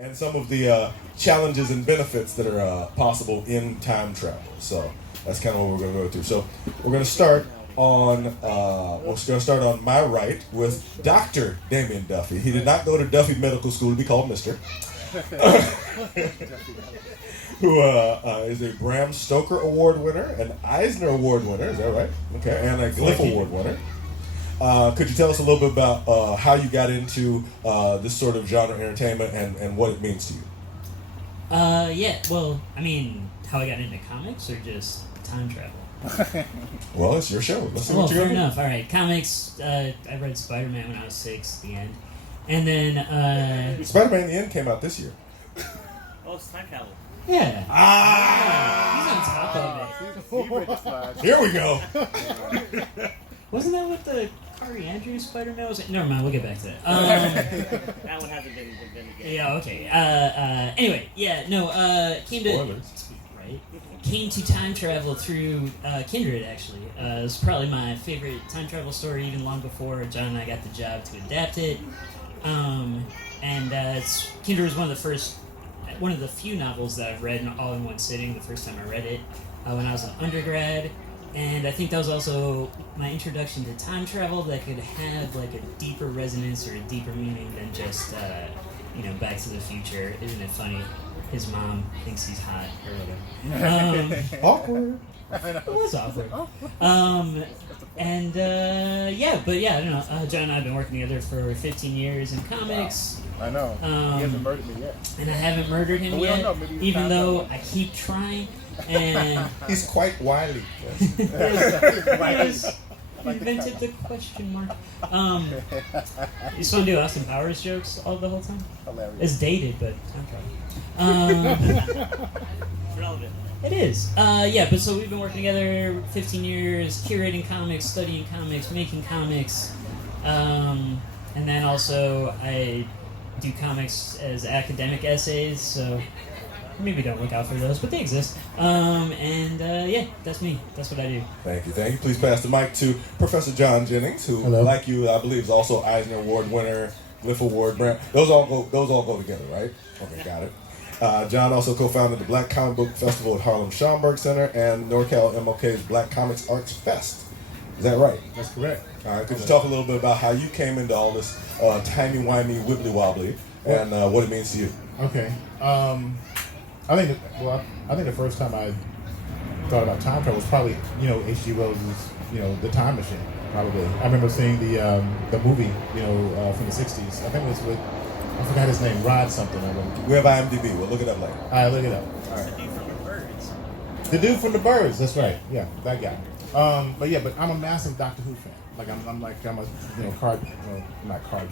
and some of the challenges and benefits that are possible in time travel. So that's kind of what we're going to go through. So we're going to start on my right with Dr. Damian Duffy. He did not go to Duffy Medical School to be called Mr. Who is a Bram Stoker Award winner, an Eisner Award winner, is that right? Okay, and a Glyph Award winner. Could you tell us a little bit about how you got into this sort of genre entertainment and what it means to you? Yeah, well, I mean, how I got into comics or just time travel? Well, it's your show. Let's see well, what you're fair gonna enough. All right, comics. I read Spider-Man when I was 6, the end. And then... do. Spider-Man the End came out this year. Oh, it's time travel. Yeah. Ah! He's on top of it. Here we go. Wasn't that what the Corey Andrews Spider-Man was? Never mind, we'll get back to that. That one hasn't been again. Yeah, okay. Anyway, yeah, no, came to time travel through Kindred, actually. It's probably my favorite time travel story, even long before John and I got the job to adapt it. Kindred was one of the few novels that I've read all in one sitting the first time I read it when I was an undergrad. And I think that was also my introduction to time travel that could have like a deeper resonance or a deeper meaning than just, Back to the Future. Isn't it funny? His mom thinks he's hot or whatever. Awkward. It was awkward. I don't know. John and I have been working together for 15 years in comics. Wow. I know. He hasn't murdered me yet. And I haven't murdered him yet, even though I keep trying. And he's quite wily. Yes. Invented the question mark. You just want to do Austin Powers jokes all the whole time? Hilarious. It's dated, but okay. Relevant. It is. But so we've been working together 15 years, curating comics, studying comics, making comics. And then also I do comics as academic essays, so maybe don't look out for those, but they exist. That's me. That's what I do. Thank you. Please pass the mic to Professor John Jennings, who, hello, like you, I believe is also Eisner Award winner, Glyph Award, those all go together, right? Okay, got it. John also co-founded the Black Comic Book Festival at Harlem Schomburg Center and NorCal MLK's Black Comics Arts Fest. Is that right? That's correct. All right. Could you talk a little bit about how you came into all this timey-wimey, wibbly-wobbly, and what it means to you? Okay. I think the first time I thought about time travel was probably, H.G. Wells's, The Time Machine, probably. I remember seeing the movie, from the 60s. I think it was with, I forgot his name, Rod something. We have IMDb. We'll look it up later. All right, look it up. All right. The dude from the Birds. The dude from the Birds, that's right. Yeah, that guy. But I'm a massive Doctor Who fan. I'm not card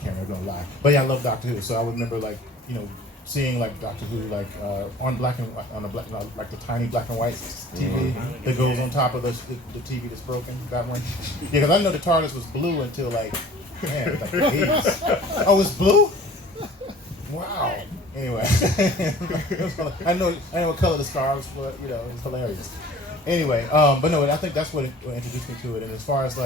carrier, don't lie. But yeah, I love Doctor Who. So I remember seeing like Doctor Who on black and white, like the tiny black and white TV that goes on top of the TV that's broken. That one. Yeah, because I know the TARDIS was blue until the 80s. Oh, it's blue? Wow. Anyway, I know what color the scarves were. It was hilarious. Anyway, but no, I think that's what introduced me to it. And as far as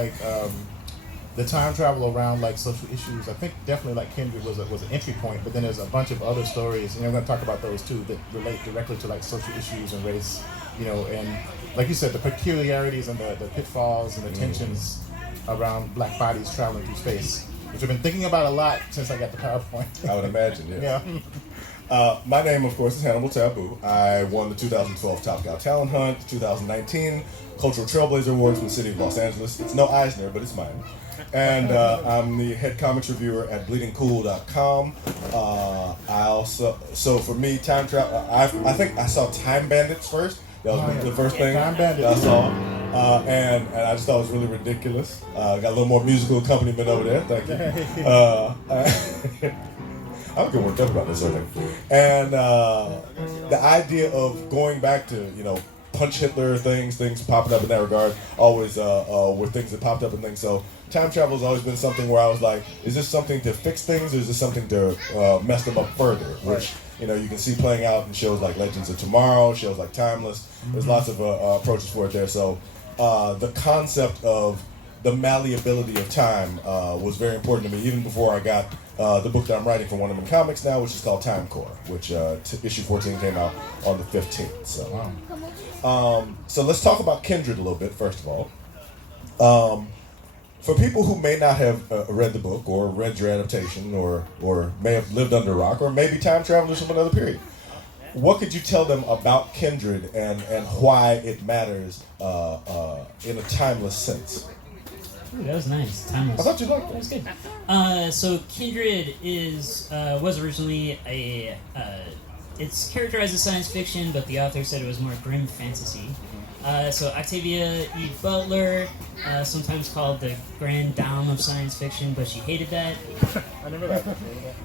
the time travel around social issues, I think definitely Kindred was an entry point. But then there's a bunch of other stories, and I'm going to talk about those too that relate directly to social issues and race. And like you said, the peculiarities and the pitfalls and the tensions around black bodies traveling through space, which I've been thinking about a lot since I got the PowerPoint. I would imagine, yes. Yeah. My name, of course, is Hannibal Tabu. I won the 2012 Top Gal Talent Hunt, the 2019 Cultural Trailblazer Awards from the City of Los Angeles. It's no Eisner, but it's mine. And I'm the head comics reviewer at bleedingcool.com. So for me, time travel, I think I saw Time Bandits first. That was the first thing Time Bandits. I saw. And I just thought it was really ridiculous. Got a little more musical accompaniment over there. Thank you. I'm getting worked up about this whole thing. And the idea of going back to, Punch Hitler things popping up in that regard, always were things that popped up and things. So time travel has always been something where I was like, is this something to fix things or is this something to mess them up further? Which, you can see playing out in shows like Legends of Tomorrow, shows like Timeless. There's lots of approaches for it there. So the concept of the malleability of time was very important to me, even before I got the book that I'm writing for Wunderman Comics now, which is called Time Corp, which issue 14 came out on the 15th. So let's talk about Kindred a little bit, first of all. For people who may not have read the book or read your adaptation or may have lived under a rock or maybe time travelers from another period, what could you tell them about Kindred and why it matters in a timeless sense? Ooh, that was nice. Timeless. I thought you liked That was it. good. So Kindred was originally it's characterized as science fiction, but the author said it was more grim fantasy. So Octavia E. Butler, sometimes called the grand dame of science fiction, but she hated that. I never liked that.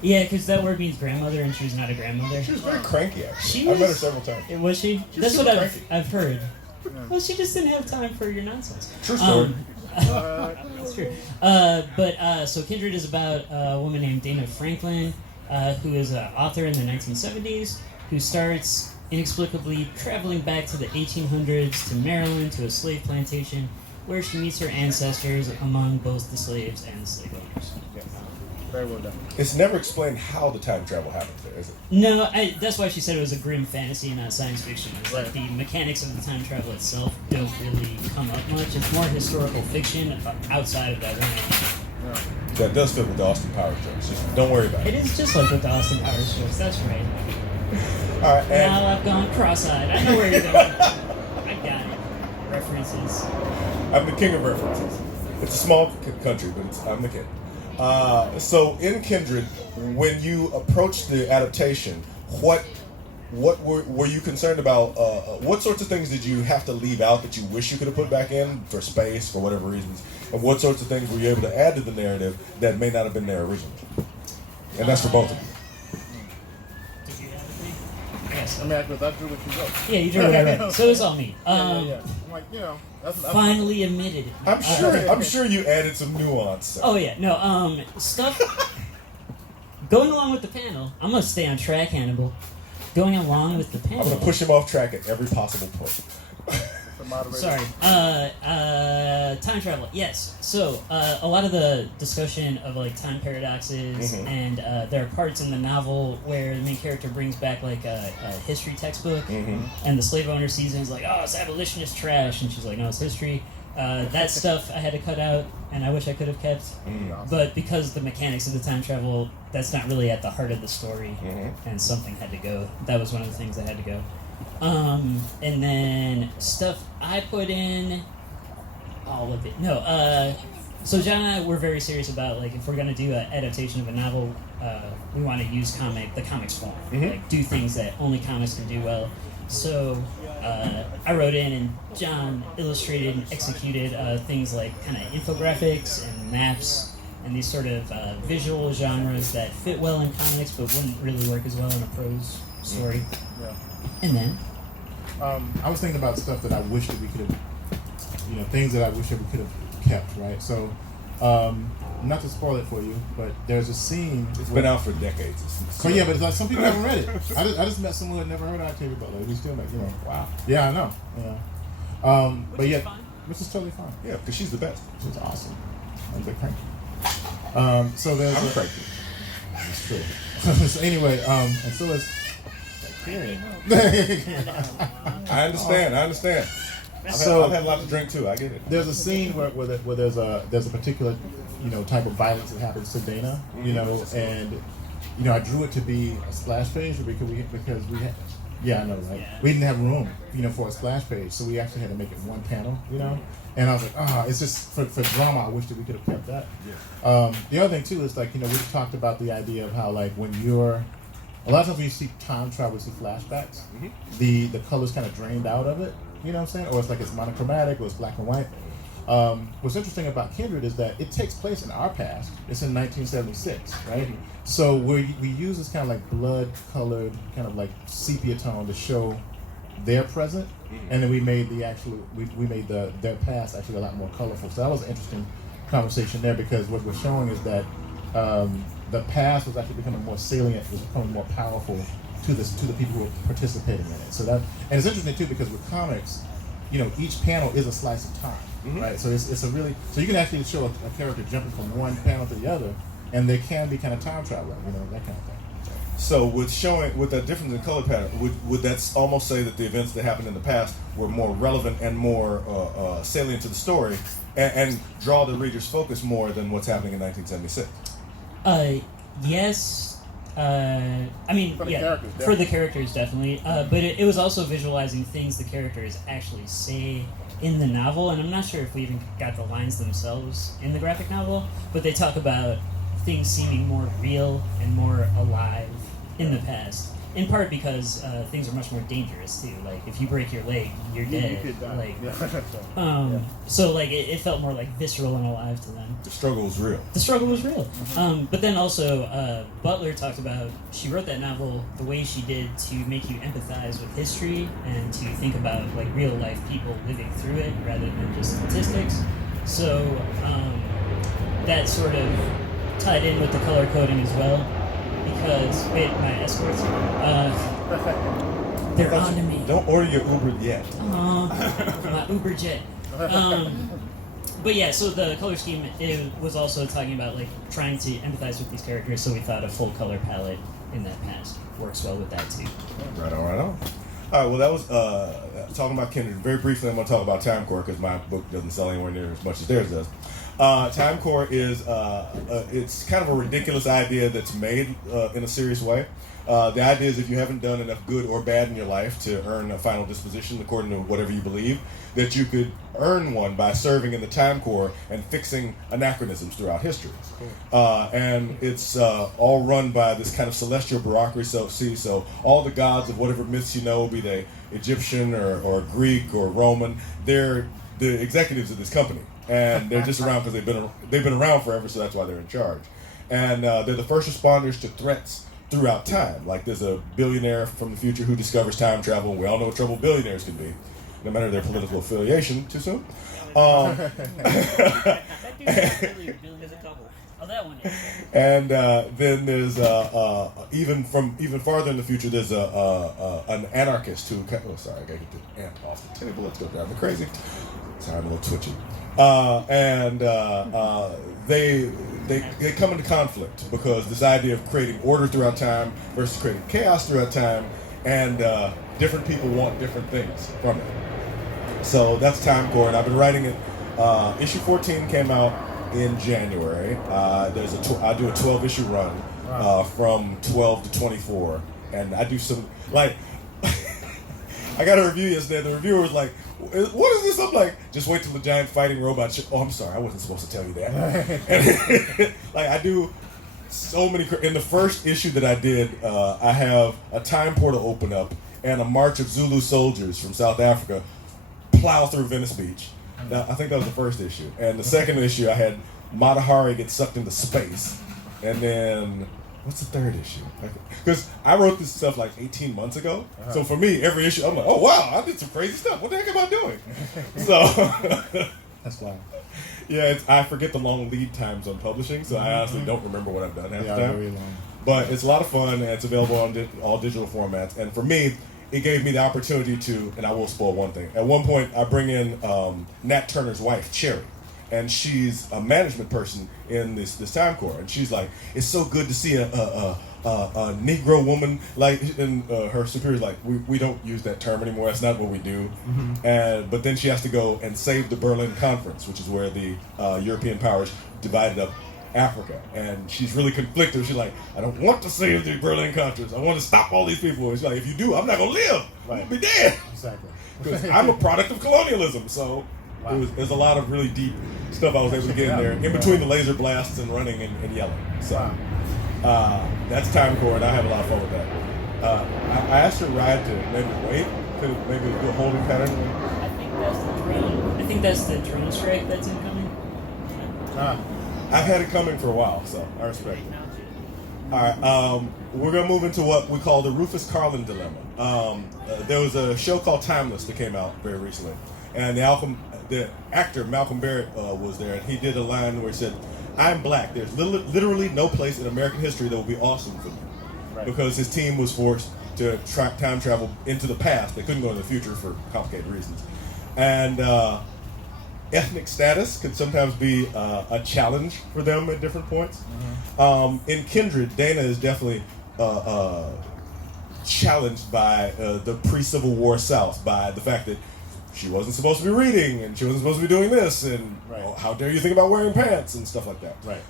Yeah, because that word means grandmother, and she was not a grandmother. She was very cranky, actually. She I met her was- several times. Was she? She's That's what super I've heard. Well, she just didn't have time for your nonsense. True story. That's true. So Kindred is about a woman named Dana Franklin, who is an author in the 1970s, who starts inexplicably traveling back to the 1800s to Maryland to a slave plantation, where she meets her ancestors among both the slaves and the slave owners. Yes. Very well done. It's never explained how the time travel happens there, is it? No, that's why she said it was a grim fantasy, not science fiction. It's like the mechanics of the time travel itself don't really come up much. It's more historical fiction outside of that realm. That does fit with the Austin Powers jokes. Just don't worry about It it. is just like with the Austin Powers shows. That's right. All right, and Now I've gone cross-eyed. I know where you're going. I got it. References. I'm the king of references. It's a small country, but I'm the king. So in Kindred, when you approached the adaptation, what were you concerned about? What sorts of things did you have to leave out that you wish you could have put back in for space, for whatever reasons? And what sorts of things were you able to add to the narrative that may not have been there originally? And that's for both of you. Did you have anything? Yes. I mean, because I drew what you wrote. Yeah, you drew what I wrote. So it's all me. Yeah. I'm like, that's Finally admitted. I'm sure you added some nuance. Oh yeah, no, stuff going along with the panel. I'm gonna stay on track, Hannibal. Going along with the panel. I'm gonna push him off track at every possible point. Sorry. Time travel. Yes. So a lot of the discussion of like time paradoxes, and there are parts in the novel where the main character brings back like a history textbook, and the slave owner sees it and is like, "Oh, it's abolitionist trash," and she's like, "No, it's history." That stuff I had to cut out, and I wish I could have kept. But because the mechanics of the time travel, that's not really at the heart of the story, and something had to go. That was one of the things that had to go. And then stuff I put in, all of it. No, so John and I were very serious about, like, if we're going to do an adaptation of a novel, we want to use the comics form. Like, do things that only comics can do well. So I wrote in, and John illustrated and executed things like kind of infographics and maps and these sort of visual genres that fit well in comics but wouldn't really work as well in a prose story. Yeah. And then I was thinking about stuff that I wish that we could have, things that I wish that we could have kept, right? So, not to spoil it for you, but there's a scene. It's been out for decades. So yeah, but it's like some people haven't read it. I just met someone who had never heard of Octavia Butler. We still make, Wow. Yeah, I know. Yeah. But is yeah, fine. which is totally fine. Yeah, because she's the best. She's awesome. I'm a bit cranky. So there's I'm cranky. It's true. So anyway, and so is. I understand. So- I've had a lot to drink too. I get it. There's a scene where there's a particular type of violence that happens to Dana, and I drew it to be a splash page because we had, I know, right? Yeah. We didn't have room for a splash page, so we actually had to make it one panel, and I was like, it's just for drama. I wish that we could have kept that. Yeah. The other thing too is like we talked about the idea of how like when you're a lot of times when you see time travel, you see flashbacks, the color's kind of drained out of it. You know what I'm saying? Or it's like it's monochromatic, or it's black and white. What's interesting about Kindred is that it takes place in our past. It's in 1976, right? So we use this kind of like blood-colored, kind of like sepia tone to show their present, and then we made we made their past actually a lot more colorful. So that was an interesting conversation there because what we're showing is that the past was actually becoming more salient, was becoming more powerful to the people who are participating in it. So that, and it's interesting too because with comics, each panel is a slice of time, right? So it's a really, so you can actually show a character jumping from one panel to the other, and they can be kind of time traveling, that kind of thing. So with that difference in color pattern, would that almost say that the events that happened in the past were more relevant and more salient to the story, and draw the reader's focus more than what's happening in 1976? Yes. I mean, For the yeah, characters, for the characters, definitely. But it was also visualizing things the characters actually say in the novel, and I'm not sure if we even got the lines themselves in the graphic novel, but they talk about things seeming more real and more alive in the past. In part because things are much more dangerous too. Like if you break your leg, you're dead. You could die. Like, so like it felt more like visceral and alive to them. The struggle was real. The struggle was real. But then also, Butler talked about, she wrote that novel the way she did to make you empathize with history and to think about like real life people living through it rather than just statistics. So that sort of tied in with the color coding as well. Because, wait, my escorts, they're on to me. Don't order your Uber yet. My Uber jet. But yeah, so the color scheme, it was also talking about like trying to empathize with these characters, so we thought a full color palette in that past works well with that too. Right on, right on. All right, well, that was talking about Kindred. Very briefly, I'm going to talk about Time Corp because my book doesn't sell anywhere near as much as theirs does. Time Corp is it's kind of a ridiculous idea that's made in a serious way. The idea is if you haven't done enough good or bad in your life to earn a final disposition according to whatever you believe, that you could earn one by serving in the Time Corps and fixing anachronisms throughout history. And it's all run by this kind of celestial bureaucracy, so all the gods of whatever myths you know, be they Egyptian or Greek or Roman, they're the executives of this company. And they're just around because they've been around forever, so that's why they're in charge. And they're the first responders to threats throughout time. Like there's a billionaire from the future who discovers time travel, and we all know what trouble billionaires can be, no matter their political affiliation. Too soon? That dude's not really billion as a couple. Oh, that one is. And then there's even farther in the future, there's an anarchist who. Oh, sorry, I gotta get the ant off the table. Let's go down. I'm crazy. Sorry, I'm a little twitchy. They come into conflict because this idea of creating order throughout time versus creating chaos throughout time, and different people want different things from it. So that's Time Corp, and I've been writing it. Issue 14 came out in January. I do a 12-issue run from 12 to 24, and I do some like. I got a review yesterday. The reviewer was like, "What is this?" I'm like, "Just wait till the giant fighting robot." Oh, I'm sorry, I wasn't supposed to tell you that. And, like I do so many. In the first issue that I did, I have a time portal open up and a march of Zulu soldiers from South Africa plow through Venice Beach. Now, I think that was the first issue. And the second issue, I had Matahari get sucked into space, and then. What's the third issue? Because I wrote this stuff like 18 months ago. So for me, every issue, I'm like, oh wow, I did some crazy stuff. What the heck am I doing? So That's wild. yeah, I forget the long lead times on publishing, so I honestly don't remember what I've done half the time. Very long. But it's a lot of fun, and it's available on all digital formats. And for me, it gave me the opportunity to, and I will spoil one thing. At one point, I bring in Nat Turner's wife, Cherry. And she's a management person in this Time Corp, and she's like, "It's so good to see a Negro woman." Like, and her superior's like, "We don't use that term anymore. That's not what we do." And but then she has to go and save the Berlin Conference, which is where the European powers divided up Africa, and she's really conflicted. She's like, "I don't want to save the Berlin Conference. I want to stop all these people." And she's like, "If you do, I'm not gonna live. I'm gonna be dead." Exactly. Because I'm a product of colonialism, so. Wow. There's a lot of really deep stuff I was able to get in there, in between the laser blasts and running and yelling. So that's Time Corp, and I have a lot of fun with that. I asked her Ride to maybe wait, maybe do a holding pattern. I think that's the drone strike that's incoming. I've had it coming for a while, so I respect it. All right, we're gonna move into what we call the Rufus Carlin dilemma. There was a show called Timeless that came out very recently, and the actor Malcolm Barrett was there, and he did a line where he said, "I'm black. There's literally no place in American history that will be awesome for me," because his team was forced to time travel into the past. They couldn't go into the future for complicated reasons, and ethnic status could sometimes be a challenge for them at different points. In Kindred, Dana is definitely challenged by the pre-Civil War South, by the fact that she wasn't supposed to be reading and she wasn't supposed to be doing this, and how dare you think about wearing pants and stuff like that. Right.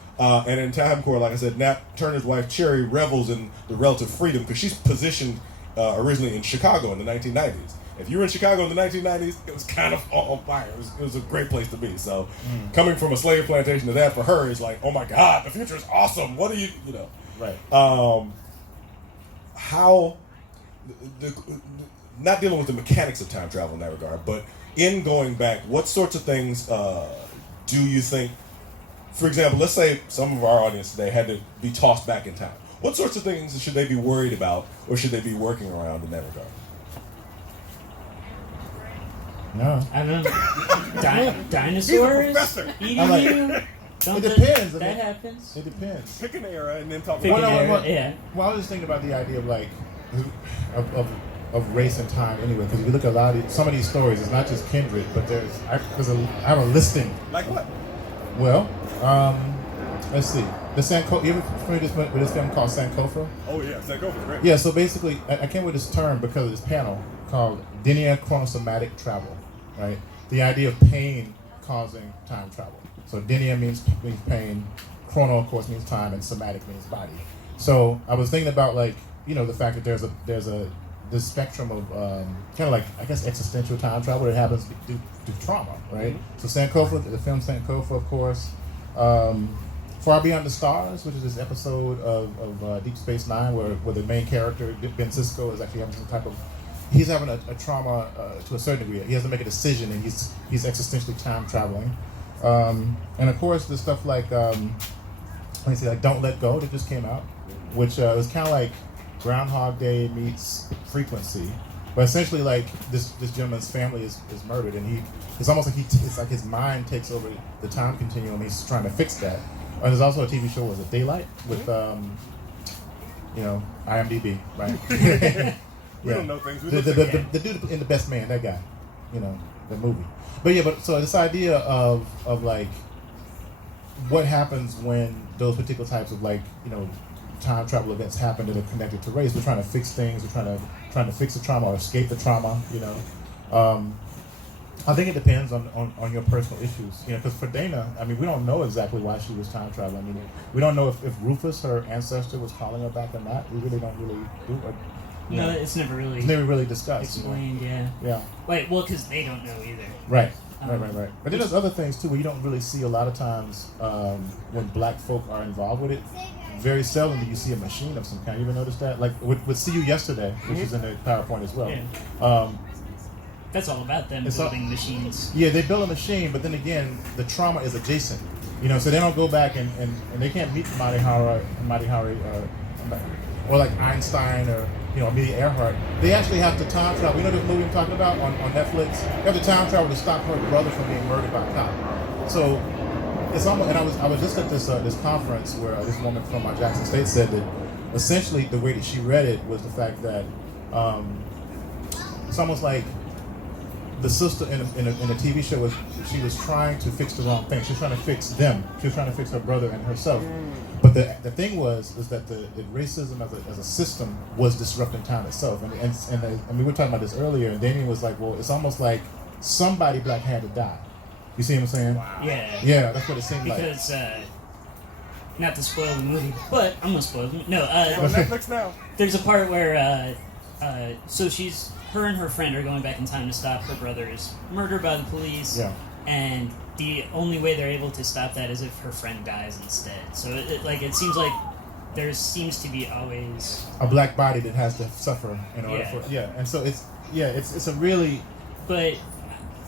And in Time Corps, like I said, Nat Turner's wife Cherry revels in the relative freedom because she's positioned originally in Chicago in the 1990s. If you were in Chicago in the 1990s, it was kind of on fire. It was a great place to be. So coming from a slave plantation to that for her is like, oh my God, the future is awesome. What do you know? Right. How, not dealing with the mechanics of time travel in that regard, but in going back, what sorts of things do you think, for example, let's say some of our audience today had to be tossed back in time. What sorts of things should they be worried about or should they be working around in that regard? No. I don't know. Dinosaurs eating I'm like, you? it depends. That happens. It depends. Pick an era and then talk Pick about an it. era. Yeah. Well, I was just thinking about the idea of like of race and time anyway, because if you look at a lot of some of these stories, it's not just Kindred, but I have a listing. Like what? Well, let's see. The Sankofa. You ever familiar with this film called Sankofa? Oh yeah, Sankofa, right? Yeah. So basically, I came with this term because of this panel called Dynia chronosomatic travel. Right. The idea of pain causing time travel. So Dynia means pain. Chrono, of course, means time, and somatic means body. So I was thinking about like the fact that there's this spectrum of kind of like I guess existential time travel that happens due to trauma, right? So Sankofa, the film Sankofa, of course. Far Beyond the Stars, which is this episode of Deep Space Nine, where the main character Ben Sisko is actually having some type of he's having a trauma to a certain degree. He has to make a decision, and he's existentially time traveling. And of course, the stuff like like Don't Let Go that just came out, which was kind of like Groundhog Day meets Frequency, but essentially like this gentleman's family is murdered, and it's almost like it's like his mind takes over the time continuum. He's trying to fix that. And there's also a TV show, was it Daylight, with IMDb, right? We don't know things. The dude in The Best Man, that guy, the movie. But so this idea of like what happens when those particular types of like time travel events happen that are connected to race. We're trying to fix things. We're trying to fix the trauma or escape the trauma. I think it depends on your personal issues. Because for Dana, I mean, we don't know exactly why she was time traveling. I mean, we don't know if Rufus, her ancestor, was calling her back or not. We really don't really do. No, it's never really discussed. Explained, yeah. Yeah. Wait, well, because they don't know either. Right. Right. But then there's other things too where you don't really see a lot of times when black folk are involved with it. Very seldom do you see a machine of some kind. You ever notice that? Like with See You Yesterday, which is in the PowerPoint as well. Yeah. That's all about them building machines. Yeah, they build a machine, but then again, the trauma is adjacent. So they don't go back and they can't meet Mari Hari, or like Einstein or Amelia Earhart. They actually have to time travel. This movie I'm talking about on Netflix? They have to time travel to stop her brother from being murdered by a cop. So it's almost, and I was just at this conference where this woman from Jackson State said that essentially the way that she read it was the fact that it's almost like the sister in a TV show she was trying to fix the wrong thing. She was trying to fix them. She was trying to fix her brother and herself. But the thing was that the racism as a system was disrupting time itself. And we were talking about this earlier, and Damian was like, well, it's almost like somebody black had to die. You see what I'm saying? Wow. Yeah. Yeah, that's what it seemed because, not to spoil the movie, but I'm gonna spoil it. No, on Netflix now. There's a part where so her and her friend are going back in time to stop her brother's murder by the police. Yeah. And the only way they're able to stop that is if her friend dies instead. So it seems like there seems to be always a black body that has to suffer in order for and so it's a really. But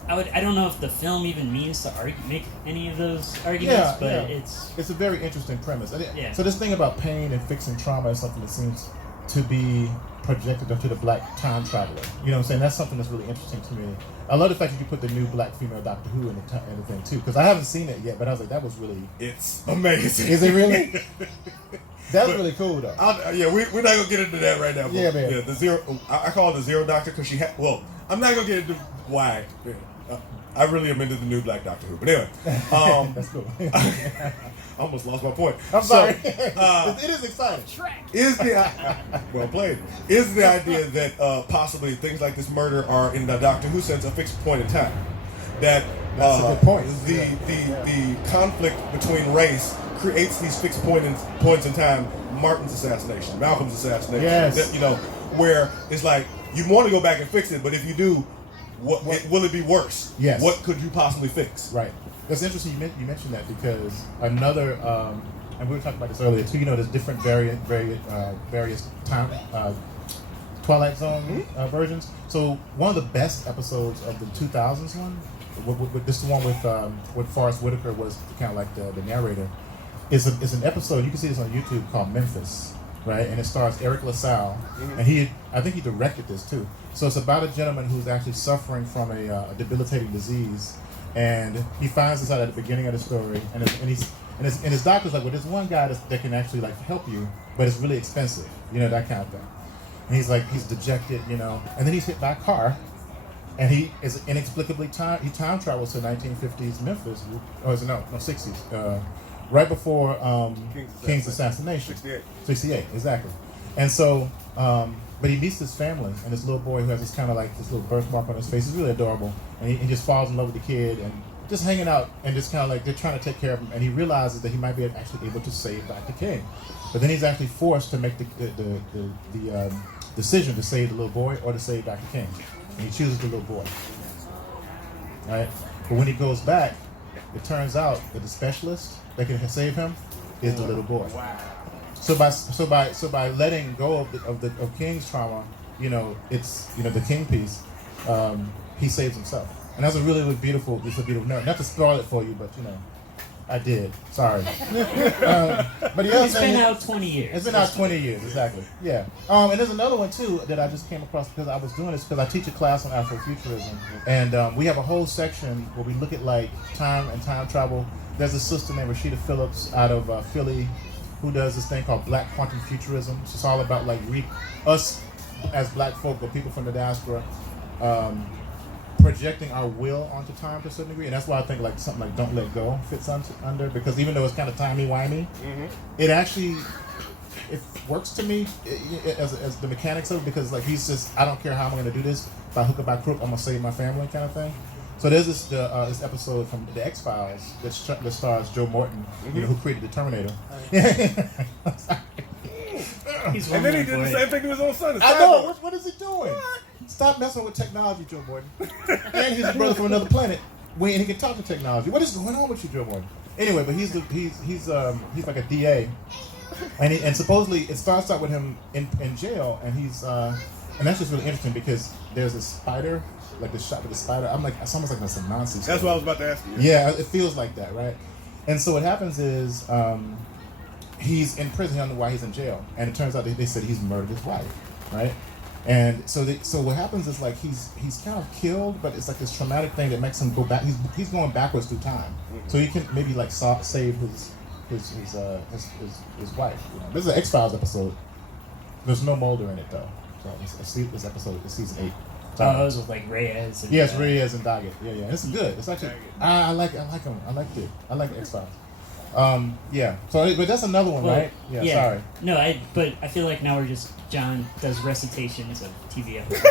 I don't know if the film even means to make any of those arguments, but it's a very interesting premise. Yeah. So this thing about pain and fixing trauma is something that seems to be projected onto the black time traveler. You know what I'm saying? That's something that's really interesting to me. I love the fact that you put the new black female Doctor Who in the thing too, because I haven't seen it yet, but I was like, that was really. It's amazing. Is it really? That's really cool though. We're not gonna get into that right now. But yeah, man. The zero. I call it the Zero Doctor because she had. Well, I'm not gonna get into why. I really am into the new Black Doctor Who. But anyway, That's cool. I almost lost my point. I'm sorry. So, it is exciting. is the well played? Is the idea that possibly things like this murder are, in the Doctor Who sense, a fixed point in time? That That's a good point. The conflict between race creates these fixed points in time. Martin's assassination, Malcolm's assassination. Yes. That, you know, where it's like you want to go back and fix it, but if you do, will it be worse? Yes. What could you possibly fix? Right. That's interesting you mentioned that because another, and we were talking about this earlier too, you know, there's different various time, Twilight Zone versions. So one of the best episodes of the 2000s one, this is the one with Forrest Whitaker was kind of like the narrator, is an episode, you can see this on YouTube, called Memphis, right? And it stars Eric LaSalle, and I think he directed this too. So it's about a gentleman who's actually suffering from a debilitating disease, and he finds this out at the beginning of the story, and his doctor's like, well, there's one guy that can actually like help you, but it's really expensive, you know, that kind of thing. And he's dejected, you know, and then he's hit by a car, and he is inexplicably time travels to 1950s Memphis, or is it no 60s, right before King's assassination. 68, exactly. And so, but he meets this family and this little boy who has this kind of like this little birthmark on his face. It's really adorable, and he just falls in love with the kid and just hanging out and just kind of like they're trying to take care of him. And he realizes that he might be actually able to save Dr. King, but then he's actually forced to make the decision to save the little boy or to save Dr. King, and he chooses the little boy. Right, but when he goes back, it turns out that the specialist that can save him is the little boy. Wow. So by letting go of King's trauma, you know, it's, you know, the King piece, he saves himself, and that's a really beautiful. It's a beautiful note. Not to spoil it for you, but you know, I did. Sorry. But yeah, It's been out 20 years. It's been out 20 years, exactly. Yeah. And there's another one too that I just came across because I was doing this because I teach a class on Afrofuturism, and we have a whole section where we look at like time and time travel. There's a sister named Rashida Phillips out of Philly who does this thing called Black Quantum Futurism. It's all about like us as Black folk or people from the diaspora projecting our will onto time to a certain degree, and that's why I think like something like Don't Let Go fits under, because even though it's kind of timey-wimey, it actually works to me as the mechanics of it, because like he's just, I don't care how I'm going to do this, by hook or by crook, I'm going to save my family kind of thing. So there's this episode from the X-Files that stars Joe Morton, you know, who created the Terminator. And then he did the same thing to his own son. I know. What is he doing? Stop messing with technology, Joe Morton. And he's a brother from another planet. And he can talk to technology. What is going on with you, Joe Morton? Anyway, but he's like a DA, and supposedly it starts out with him in jail, and and that's just really interesting because there's a spider, like the shot with the spider. I'm like, it's almost like some nonsense. That's what I was about to ask you. Yeah, it feels like that, right? And so what happens is he's in prison. I don't know why he's in jail, and it turns out they said he's murdered his wife, right? And so what happens is like he's kind of killed, but it's like this traumatic thing that makes him go back. He's going backwards through time, so he can maybe like save his wife. You know? This is an X-Files episode. There's no Mulder in it though. So this episode is season 8. Oh, it was with like Reyes. And, yes, Reyes and Doggett. Yeah. It's good. It's actually I like them. I liked it. I like X-Files. Yeah. So, but that's another one, right? Yeah. Sorry. No, but I feel like now we're just John does recitations of TV episodes.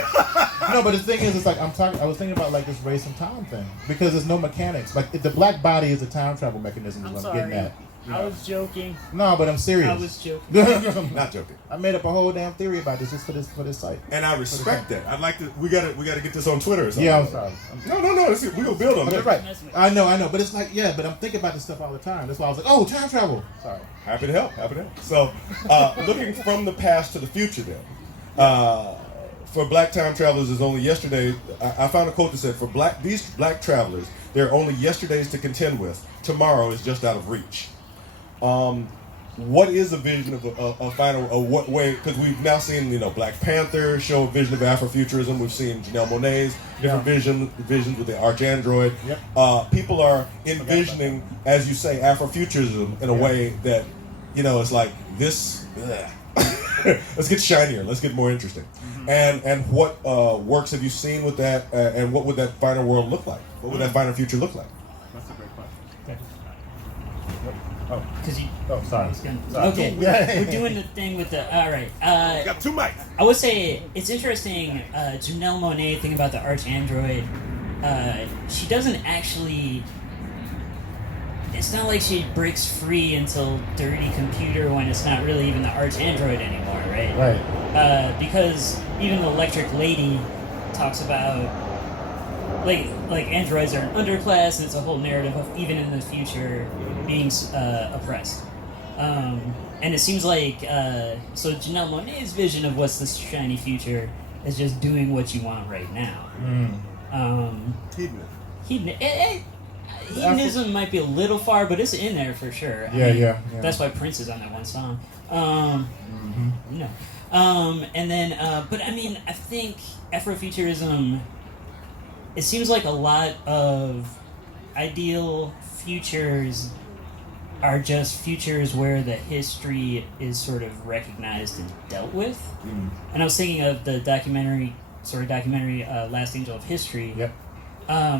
No, but the thing is, it's like I was thinking about like this race and time thing because there's no mechanics. Like the black body is a time travel mechanism. I'm is what sorry. I'm getting at. I was joking. No, but I'm serious. I was joking. I'm Not joking. I made up a whole damn theory about this just for this site. And I respect that. I'd like to. We gotta get this on Twitter or something. Yeah, I'm sorry. No. We gonna build on But that. that's right. I know. But it's like, yeah. But I'm thinking about this stuff all the time. That's why I was like, oh, time travel. Sorry. Happy to help. So, looking from the past to the future, then. For black time travelers, is only yesterday. I found a quote that said, "For these black travelers, there are only yesterdays to contend with. Tomorrow is just out of reach." What is a vision of a final? What way? Because we've now seen, Black Panther show a vision of Afrofuturism. We've seen Janelle Monáe's different visions with the Arch Android. Yep. People are envisioning, as you say, Afrofuturism in a way that, it's like this. Let's get shinier. Let's get more interesting. And what works have you seen with that? And what would that finer world look like? What would that finer future look like? That's a great question. Because you. Oh, sorry. Okay, we're doing the thing with the. All right. Got 2 mics. I would say it's interesting. Janelle Monáe thing about the arch android. She doesn't actually. It's not like she breaks free until Dirty Computer when it's not really even the arch android anymore, right? Right. Because even the Electric Lady talks about like androids are an underclass, and it's a whole narrative of even in the future being oppressed. And it seems like so Janelle Monáe's vision of what's this shiny future is just doing what you want right now. Hedonism might be a little far, but it's in there for sure. I mean, yeah. That's why Prince is on that one song. You know. And then, but I mean, I think Afrofuturism. It seems like a lot of ideal futures are just futures where the history is sort of recognized and dealt with. And I was thinking of the documentary Last Angel of History. Yep.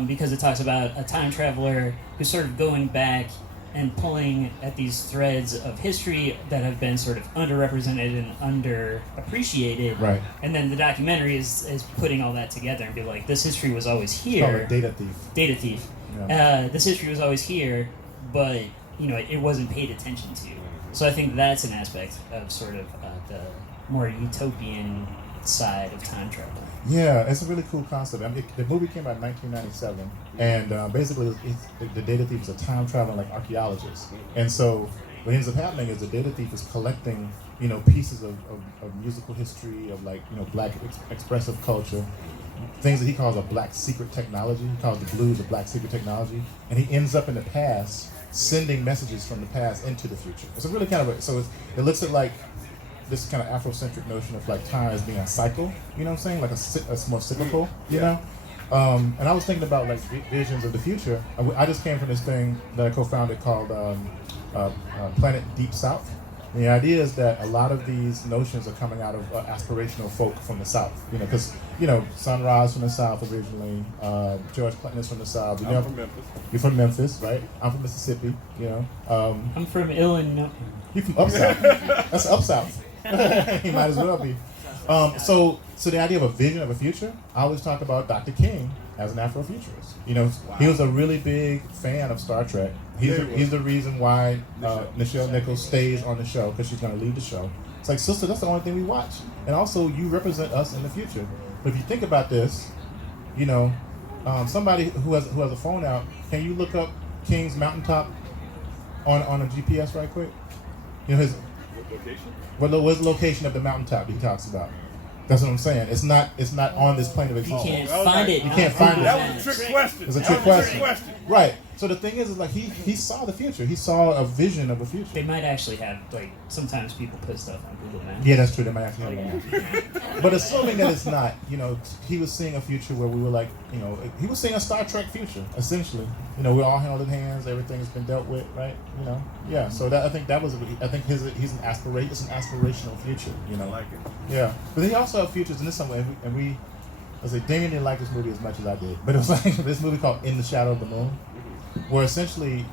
Because it talks about a time traveler who's sort of going back and pulling at these threads of history that have been sort of underrepresented and underappreciated. Right. And then the documentary is putting all that together and be like, this history was always It's called here. a data thief. Data thief. Yeah. This history was always here, but it wasn't paid attention to. So I think that's an aspect of sort of the more utopian side of time travel. Yeah, it's a really cool concept. I mean, the movie came out in 1997, and basically the data thief is a time traveling like archaeologist. And so what ends up happening is the data thief is collecting, pieces of musical history, of black expressive culture, things that he calls a black secret technology. He calls the blues a black secret technology, and he ends up in the past sending messages from the past into the future. It's a really kind of it looks at like this kind of Afrocentric notion of like time as being a cycle, you know what I'm saying? Like a more cyclical, you know? And I was thinking about like visions of the future. I just came from this thing that I co-founded called Planet Deep South. And the idea is that a lot of these notions are coming out of aspirational folk from the South, because, Sunrise from the South originally, George Clinton is from the South. I'm from Memphis. You're from Memphis, right? I'm from Mississippi, I'm from Illinois. You're from Up South. That's Up South. He might as well be. So the idea of a vision of a future, I always talk about Dr. King as an Afrofuturist. He was a really big fan of Star Trek. He's the reason why Nichelle Nichols stays on the show, because she's going to leave the show. It's like, sister, that's the only thing we watch. And also, you represent us in the future. But if you think about this, somebody who has a phone out, can you look up King's mountaintop on a GPS right quick? His Location? what's the location of the mountaintop he talks about? That's what I'm saying. It's not on this plane of You existence. can't okay. find it. You can't find it. That was a trick question. It's a That trick was a question. Right. So the thing is like he saw the future. He saw a vision of a future. They might actually have, sometimes people put stuff on Google Maps. Yeah, that's true. They might actually have one. But assuming that it's not, he was seeing a future where we were like, he was seeing a Star Trek future, essentially. We're all held in hands. Everything's been dealt with, right? Yeah. So I think he's an aspirational future. I like it. Yeah. But he also have futures in this somewhere, and we. I was like, Damian didn't like this movie as much as I did, but it was like this movie called In the Shadow of the Moon, where essentially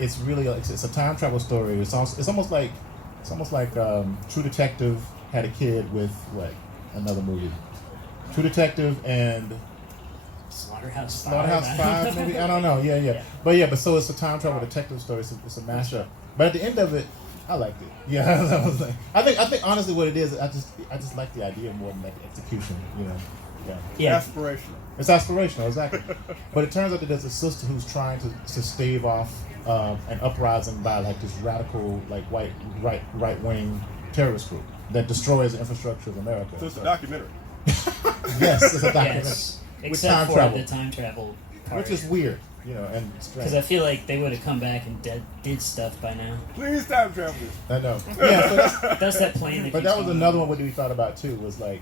it's really it's a time travel story. It's almost like True Detective had a kid with another movie, True Detective and Slaughterhouse Five, maybe, I don't know. Yeah. But so it's a time travel detective story. It's a mashup. But at the end of it, I liked it. Yeah, I was like, I think honestly what it is, I just like the idea more than like the execution. Yeah. Aspirational. It's aspirational, exactly. But it turns out that there's a sister who's trying to stave off an uprising by this radical white right wing terrorist group that destroys the infrastructure of America. So it's a documentary. Yes, it's a documentary. Yes. With Except time for travel. the time travel part. Which is weird, and strange. Because I feel like they would have come back and did stuff by now. Please time travel. I know. Yeah, so That's that plane. but that was another one we thought about too. Was that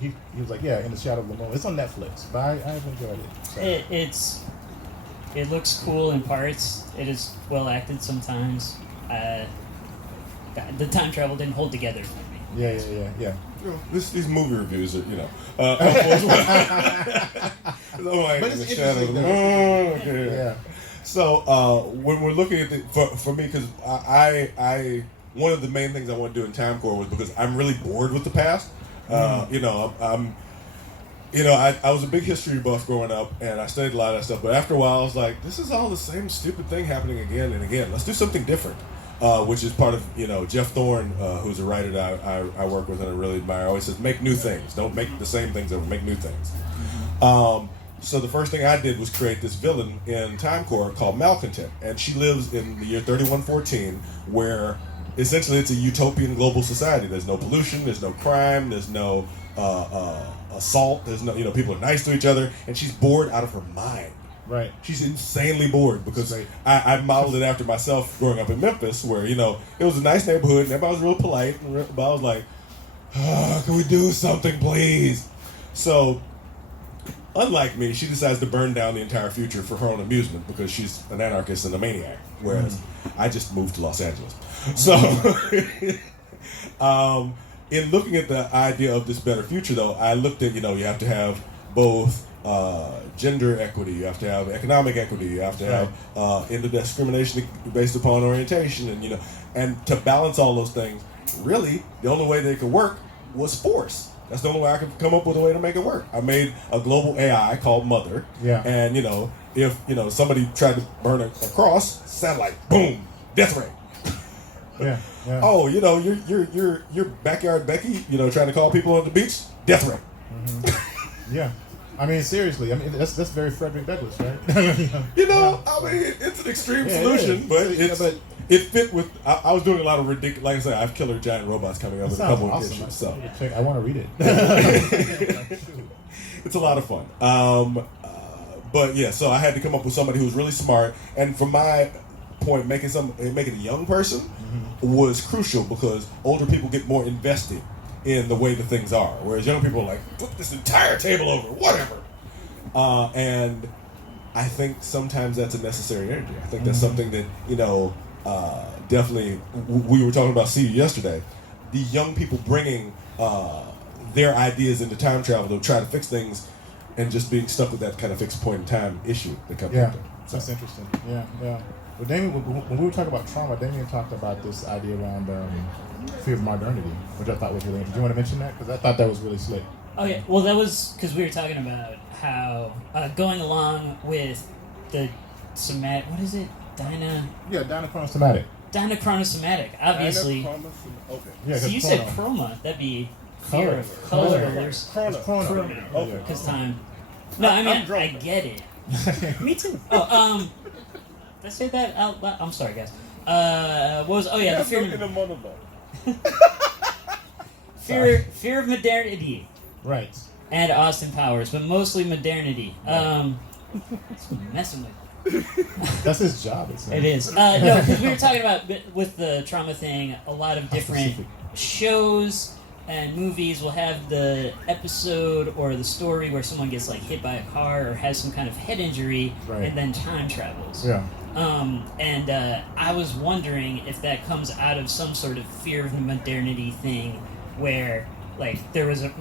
he was like, In the Shadow of the Moon. It's on Netflix, but I've enjoyed it. So. It looks cool in parts. It is well acted sometimes. The time travel didn't hold together for me. Yeah. these movie reviews are, helpful as well. I'm like, But it's in the shadow of the interesting, moon. Yeah. So when we're looking at for me, because I one of the main things I want to do in Time Corps was because I'm really bored with the past. I was a big history buff growing up, and I studied a lot of that stuff. But after a while, I was like, this is all the same stupid thing happening again and again. Let's do something different. Which is part of, Jeff Thorne, who's a writer that I work with and I really admire, always says, make new things. Don't make the same things over, make new things. So the first thing I did was create this villain in Time Corps called Malcontent. And she lives in the year 3114, where essentially it's a utopian global society. There's no pollution, there's no crime, there's no assault, there's no, people are nice to each other, and she's bored out of her mind. Right. She's insanely bored because I modeled it after myself growing up in Memphis, where, it was a nice neighborhood and everybody was real polite, but I was like, can we do something, please? So, unlike me, she decides to burn down the entire future for her own amusement because she's an anarchist and a maniac, whereas I just moved to Los Angeles. So, in looking at the idea of this better future, though, I looked at, you have to have both gender equity, you have to have economic equity, you have to have discrimination based upon orientation, and to balance all those things, really, the only way they could work was force. That's the only way I could come up with a way to make it work. I made a global AI called Mother, and if somebody tried to burn a cross, satellite, boom, death ray. Yeah. Oh, your backyard Becky, trying to call people on the beach, death ray. Mm-hmm. Yeah. I mean, seriously. I mean, that's very Frederick Douglass, right? It's an extreme solution, but it fit with. I was doing a lot of ridiculous. Like I said, I have Killer Giant Robots coming up with a couple of issues. So I want to read it. it's a lot of fun. But yeah, so I had to come up with somebody who was really smart, and from my point, making a young person was crucial because older people get more invested in the way that things are, whereas young people are like, flip this entire table over, whatever. And I think sometimes that's a necessary energy. I think that's something that, definitely, we were talking about CU yesterday, the young people bringing their ideas into time travel to try to fix things and just being stuck with that kind of fixed point in time issue that comes up. That's interesting. Yeah. Well, Damian, when we were talking about trauma, Damian talked about this idea around fear of modernity, which I thought was really interesting. Do you want to mention that? Because I thought that was really slick. Oh, yeah. Well, that was because we were talking about how going along with the somatic, what is it? Dinachronosomatic. Dinachronosomatic, obviously. Yeah, so you said chroma, that'd be fear of color. There's Chrono. Okay. Because time. No, I mean, I get it. Me too. Oh, did I say that out loud? I'm sorry, guys. What was? Oh yeah, the fear of modernity. Right. And Austin Powers, but mostly modernity. It's messing with. That's his job. It is. No, because we were talking about with the trauma thing. A lot of different shows and movies will have the episode or the story where someone gets like hit by a car or has some kind of head injury, and then time travels. Yeah. And I was wondering if that comes out of some sort of fear of modernity thing, where like there was an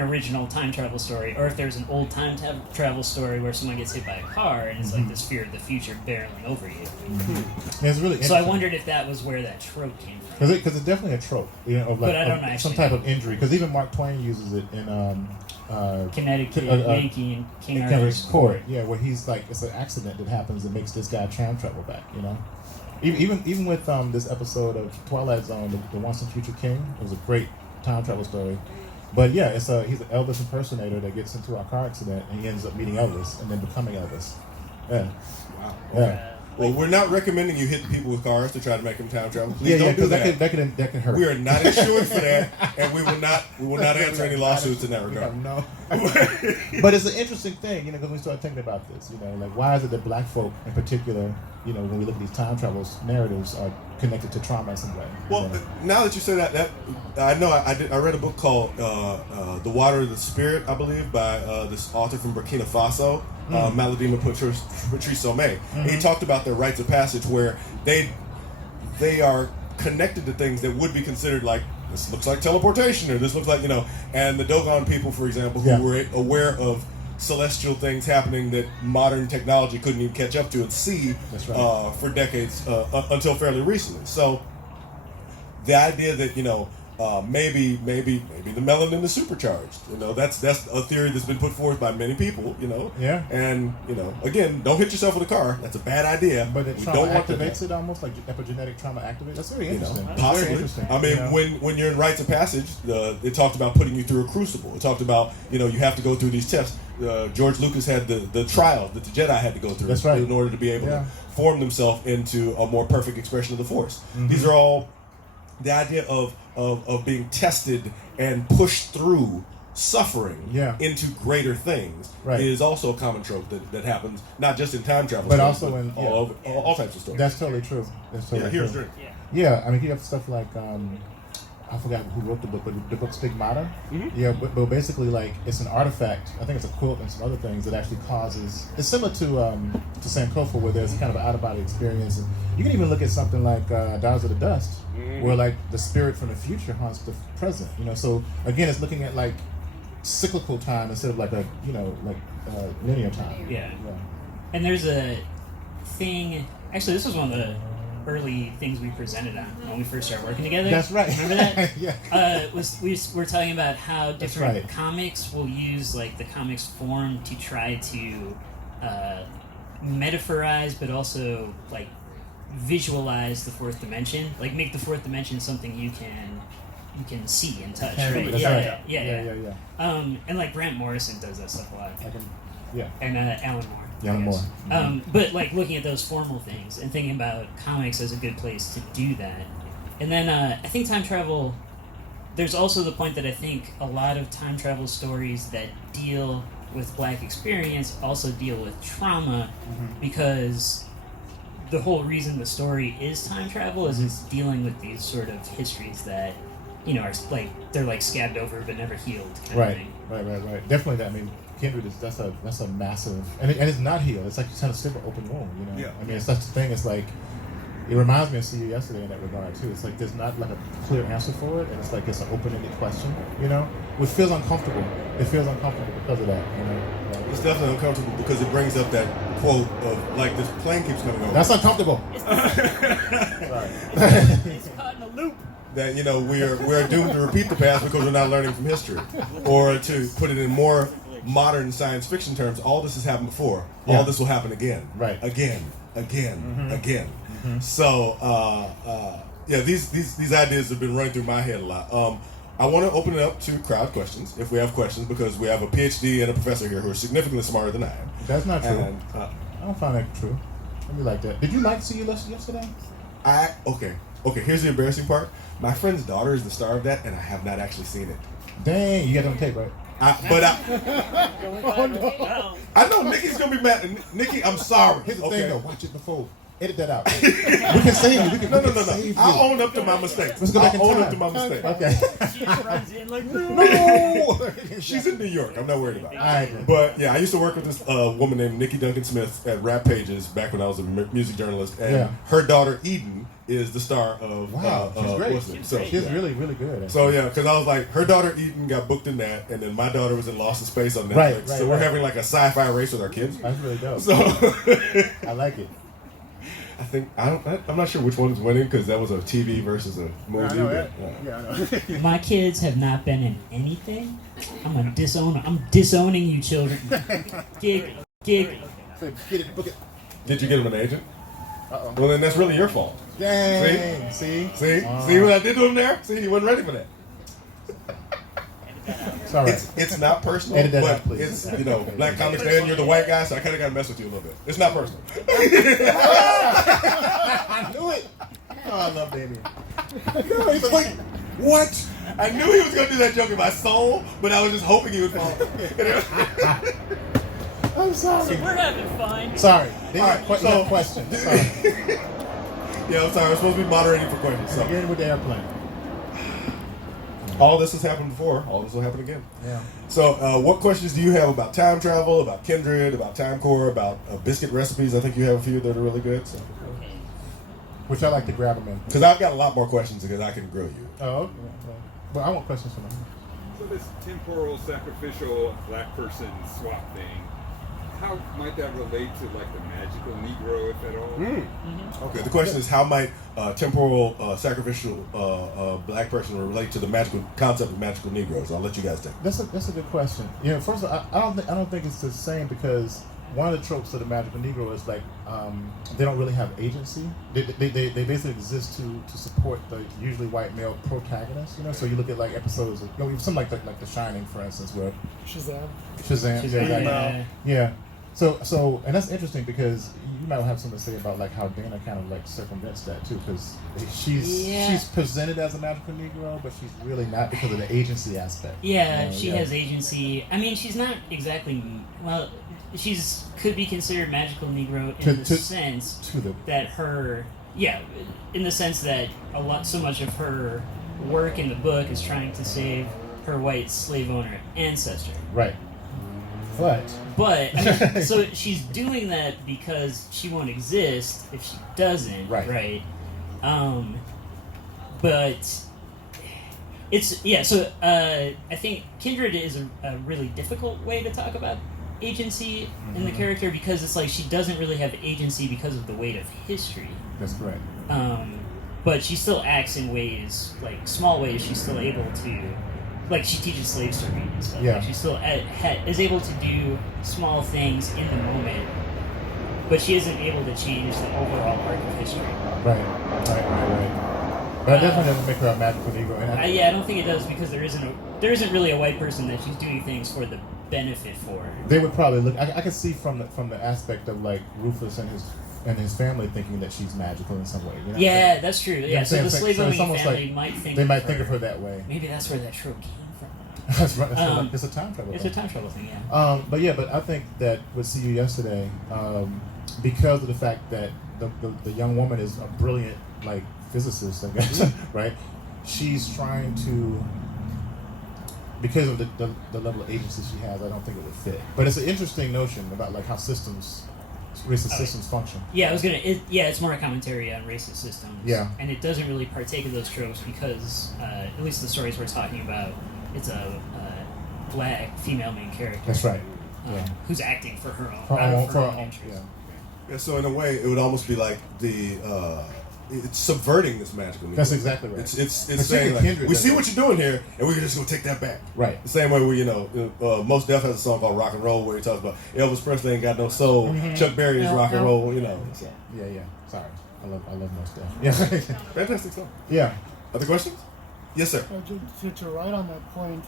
original time travel story, or if there's an old time travel story where someone gets hit by a car and it's like this fear of the future barreling over you. Yeah, it's really so I wondered if that was where that trope came from. Because it's definitely a trope, of like but I don't know, some type of injury. Because even Mark Twain uses it in Connecticut, Yankee, and King Arthur's Court. Yeah, where he's like, it's an accident that happens that makes this guy time travel back. Even with this episode of Twilight Zone, the Once and Future King, it was a great time travel story. But yeah, he's an Elvis impersonator that gets into a car accident and he ends up meeting Elvis and then becoming Elvis. Yeah. Wow. Okay. Yeah. Well, we're not recommending you hit people with cars to try to make them time travel. Please don't do that. That can hurt. We are not insured for that, and we will not answer any lawsuits in that regard. No. But it's an interesting thing, because we start thinking about this. Like why is it that Black folk, in particular, when we look at these time travel narratives, are connected to trauma in some way? Well, now that you say that I know I read a book called "The Water of the Spirit," I believe, by this author from Burkina Faso. Maladima Patrice Somé. And he talked about their rites of passage where they are connected to things that would be considered like this looks like teleportation, or this looks like, and the Dogon people, for example, who Yeah. were aware of celestial things happening that modern technology couldn't even catch up to and see. That's right. For decades until fairly recently. So the idea that maybe the melanin is supercharged. That's a theory that's been put forth by many people. Yeah. And again, don't hit yourself with a car. That's a bad idea. But it We trauma don't want that. activates it almost like epigenetic trauma activates. That's very interesting. That's Possibly. very interesting. I mean, when you're in rites of passage, it talked about putting you through a crucible. It talked about you have to go through these tests. George Lucas had the trial that the Jedi had to go through That's right. in order to be able to form themselves into a more perfect expression of the Force. Mm-hmm. These are all the idea of being tested and pushed through suffering into greater things is also a common trope that happens not just in time travel, But stories, also in all types of stories. That's totally true. That's totally Here's true. Drink. Yeah, I mean, you have stuff like I forgot who wrote the book, but the book Stigmata. Mm-hmm. Yeah, but basically, like, it's an artifact. I think it's a quilt and some other things that actually causes. It's similar to Sankofa, where there's kind of an out of body experience, and you can even look at something like Daughters of the Dust, where like the spirit from the future haunts the present. So again, it's looking at like cyclical time instead of like a linear time. Yeah. And there's a thing. Actually, this was one of the early things we presented on when we first started working together. That's right. Remember that? Yeah. We were talking about how different right. comics will use like the comics form to try to metaphorize, but also like visualize the fourth dimension. Like make the fourth dimension something you can see and touch. Right? That's Yeah, right. yeah. And like Grant Morrison does that stuff a lot. And Alan Moore. Alan Moore. But like looking at those formal things and thinking about comics as a good place to do that. And then I think time travel, there's also the point that I think a lot of time travel stories that deal with Black experience also deal with trauma because the whole reason the story is time travel is it's dealing with these sort of histories that are like they're like scabbed over but never healed kind of thing. Right. Definitely that. I mean, Kindred is that's a massive and it's not healed. It's like kind of still an open wound. Yeah. I mean, it's such a thing. It's like it reminds me of See You Yesterday in that regard too. It's like there's not like a clear answer for it, and it's like it's an open-ended question. Which feels uncomfortable. It feels uncomfortable because of that. It's definitely uncomfortable because it brings up that quote of like this plane keeps coming over. That's uncomfortable. It's caught in a loop. That we're doomed to repeat the past because we're not learning from history, or to put it in more modern science fiction terms, all this has happened before. Yeah. All this will happen again. Right. Again. So these ideas have been running through my head a lot. I want to open it up to crowd questions if we have questions, because we have a PhD and a professor here who are significantly smarter than I am. That's not true. And, I don't find that true. I be like that. Did you like See You Yesterday? Okay, here's the embarrassing part. My friend's daughter is the star of that, and I have not actually seen it. Dang, you got it on tape, right? I know Nikki's gonna be mad. Nikki, I'm sorry. Here's the okay? thing, though. Watch it before. Edit that out. We can save you. We can save you. I'll own up to my mistakes. Let's go back in I'll own time. up to my mistakes. Okay. She just runs in like, No! She's in New York. I'm not worried about it. All right. But yeah, I used to work with this woman named Nikki Duncan Smith at Rap Pages back when I was a music journalist, and her daughter Eden is the star of. Wow, she's great. She's really, really good. So yeah, because I was like, her daughter Eden got booked in that, and then my daughter was in Lost in Space on Netflix. Right, so we're having like a sci-fi race with our kids. That's really dope. So I like it. I think I'm not sure which one is winning because that was a TV versus a movie. I know that. But, Yeah, I know. My kids have not been in anything. I'm disowning you, children. Gig. Get it, book it. Did you get him an agent? Uh-oh. Well, then that's really your fault. Dang. See See what I did to him there? See, he wasn't ready for that. Sorry. It's not personal, Edit that but out, please. it's Black Comics Day, and you're the white guy, so I kind of got to mess with you a little bit. It's not personal. I knew it. Oh, I love Damian. No, he's like, what? I knew he was going to do that joke in my soul, but I was just hoping he would fall. I'm sorry. so we're having fun. Sorry. They All have right, so- questions. Sorry. Yeah, I'm sorry. I was supposed to be moderating for questions. So. Again with the airplane. All this has happened before. All this will happen again. Yeah. So, what questions do you have about time travel, about Kindred, about Time Core, about biscuit recipes? I think you have a few that are really good. So. Which I like to grab them in. Because I've got a lot more questions because I can grill you. Oh, okay. But I want questions from them. So this temporal sacrificial black person swap thing, how might that relate to like the magical Negro, if at all? Okay, the question is how might temporal sacrificial black person relate to the magical concept of magical Negroes? I'll let you guys take. That's a good question. You know, first of all, I don't think it's the same because one of the tropes of the magical Negro is like they don't really have agency. They basically exist to support the usually white male protagonist. You know, so you look at like episodes of something like The Shining, for instance, where Shazam. Yeah, exactly. Yeah. So, and that's interesting because you might have something to say about like how Dana kind of like circumvents that too, because she's presented as a magical Negro, but she's really not because of the agency aspect. Yeah, she has agency. I mean, she's not exactly she's could be considered magical Negro in the sense that her in the sense that so much of her work in the book is trying to save her white slave owner ancestor. Right. But I mean, so she's doing that because she won't exist if she doesn't, right? But it's So I think Kindred is a really difficult way to talk about agency in the character because it's like she doesn't really have agency because of the weight of history. That's correct. But she still acts in ways, like small ways. She's still able to. Like, she teaches slaves to read and stuff. Yeah. Like, she still is able to do small things in the moment, but she isn't able to change the overall arc of history. Right. But it definitely doesn't make her a magical Negro. And I don't think it does because there isn't really a white person that she's doing things for the benefit for. They would probably look. I could see from the aspect of like Rufus and his family thinking that she's magical in some way. You know that's true. Yeah, so the slave owning family might think think of her that way. Maybe that's where that trope came from. That's right. It's a time travel. It's a time travel thing, yeah. But I think that with See You Yesterday, because of the fact that the young woman is a brilliant like physicist, I guess, right? She's trying to. Because of the level of agency she has, I don't think it would fit. But it's an interesting notion about like how racist systems function. Yeah, it's more a commentary on racist systems. Yeah. And it doesn't really partake of those tropes because, at least the stories we're talking about, it's a black female main character. That's right. Who's acting for her own interest. Yeah, so in a way, it would almost be like it's subverting this magical Negro. That's exactly right. It's saying like, we see what you're doing here, and we're just gonna take that back. Right. The same way Mos Def has a song called Rock and Roll where he talks about Elvis Presley ain't got no soul. Chuck Berry is rock and roll. So. Yeah. Sorry, I love Mos Def. Yeah. Fantastic song. Yeah. Other questions? Yes, sir. To write on that point,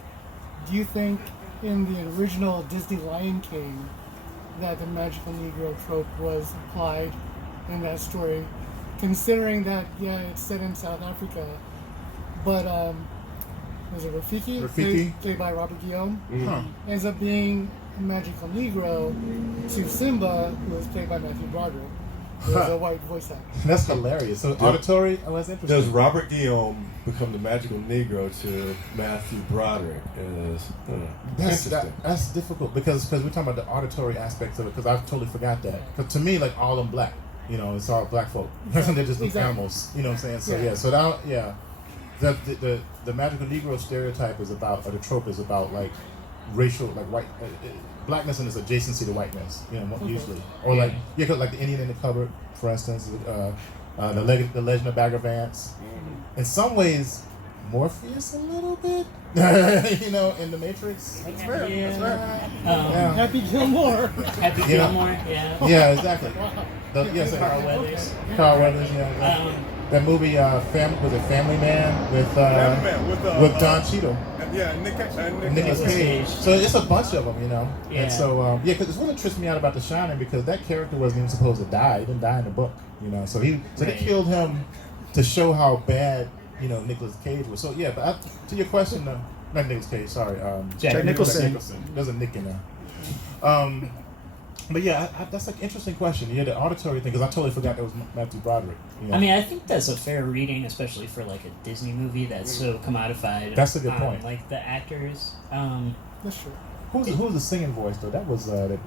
do you think in the original Disney Lion King that the magical Negro trope was applied in that story? Considering that, it's set in South Africa, but was it Rafiki? Played by Robert Guillaume, ends up being a magical Negro to Simba, who was played by Matthew Broderick, who was a white voice actor. That's hilarious. So auditory, that's interesting. Does Robert Guillaume become the magical Negro to Matthew Broderick? That's difficult because we're talking about the auditory aspects of it. Because I totally forgot that. Because to me, like all of them black. It's all black folk. They're just animals. You know what I'm saying? So the magical Negro stereotype is about, or the trope is about like racial, like white blackness and its adjacency to whiteness. Usually, or like like the Indian in the cupboard, for instance, the Legend of Bagger Vance. In some ways, Morpheus a little bit. In the Matrix. That's fair. Happy Gilmore. Happy Gilmore. Yeah. Yeah, exactly. Carl Weathers. That movie, was it Family Man with Don Cheadle? Nicolas Cage. So it's a bunch of them, Yeah. And so because it's what trips me out about The Shining because that character wasn't even supposed to die. He didn't die in the book, So they killed him to show how bad Nicolas Cage was. So but to your question, not Nicolas Cage. Sorry, Jack Nicholson. There's a Nick in there. But that's like an interesting question. The auditory thing, because I totally forgot that was Matthew Broderick. I mean, I think that's a fair reading, especially for like a Disney movie that's so commodified. That's a good point. Like the actors. That's true. Who's the singing voice though? That was the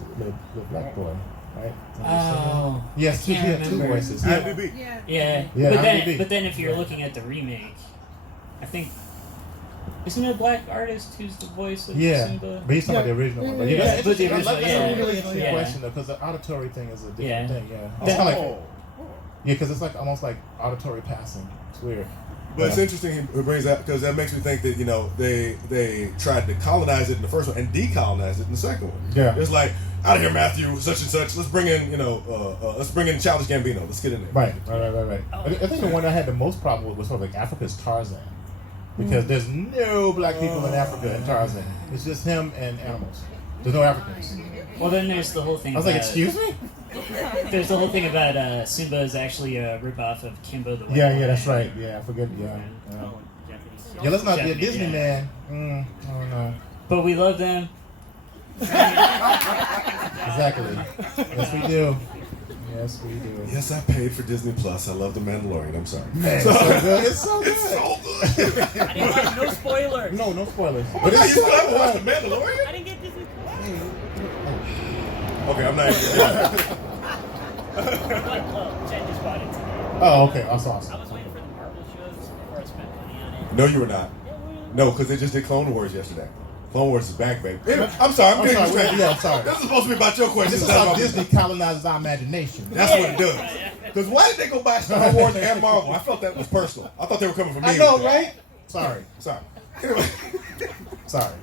black boy, right? Oh, yes, he had two voices. Yeah. But then if you're looking at the remake, I think Isn't it a black artist who's the voice of Yeah, Simba? but he's talking about the original one. But yeah, Yeah, that's but the interesting. original, That's a yeah. really interesting Yeah. question though, because the auditory thing is a different Yeah. thing. Yeah, it's That- kind of like because it's like almost like auditory passing. It's weird. But it's interesting he brings that because that makes me think that they tried to colonize it in the first one and decolonize it in the second one. Yeah. It's like out of here, Matthew, such and such. Let's bring in let's bring in Childish Gambino. Let's get in there. Right. I think the one I had the most problem with was sort of like Africa's Tarzan, because there's no black people in Africa in Tarzan. It's just him and animals. There's no Africans. Well, then there's the whole thing I was about... like, excuse me? There's the whole thing about Simba is actually a ripoff of Kimbo the White Yeah, Lion. that's right. Yeah, I forget. Yeah. Yeah, let's not be a Japanese, Disney yeah. man. I don't know. But we love them. Exactly. Yes, we do. Yes, we do. Yes, I paid for Disney Plus. I love The Mandalorian. I'm sorry. Man, it's so good. It's so good. It's so good. I didn't watch no spoilers. No spoilers. But But you it's still so haven't watched The good. Mandalorian? I didn't get Disney Plus. Okay, I'm not even. Well, Jen just bought it today. Oh, okay. That's I awesome. was waiting for the Marvel shows before I spent money on it. No, you were not. No, because they just did Clone Wars yesterday. Clone Wars is back, baby. I'm sorry. I'm getting sorry. distracted. Yeah, I'm sorry. This is supposed to be about your questions. This is not how about Disney colonizes our imagination. That's what it does. Because why did they go buy Star Wars and Marvel? I felt that was personal. I thought they were coming from me. I know, with that. right? Sorry. Anyway, Sorry.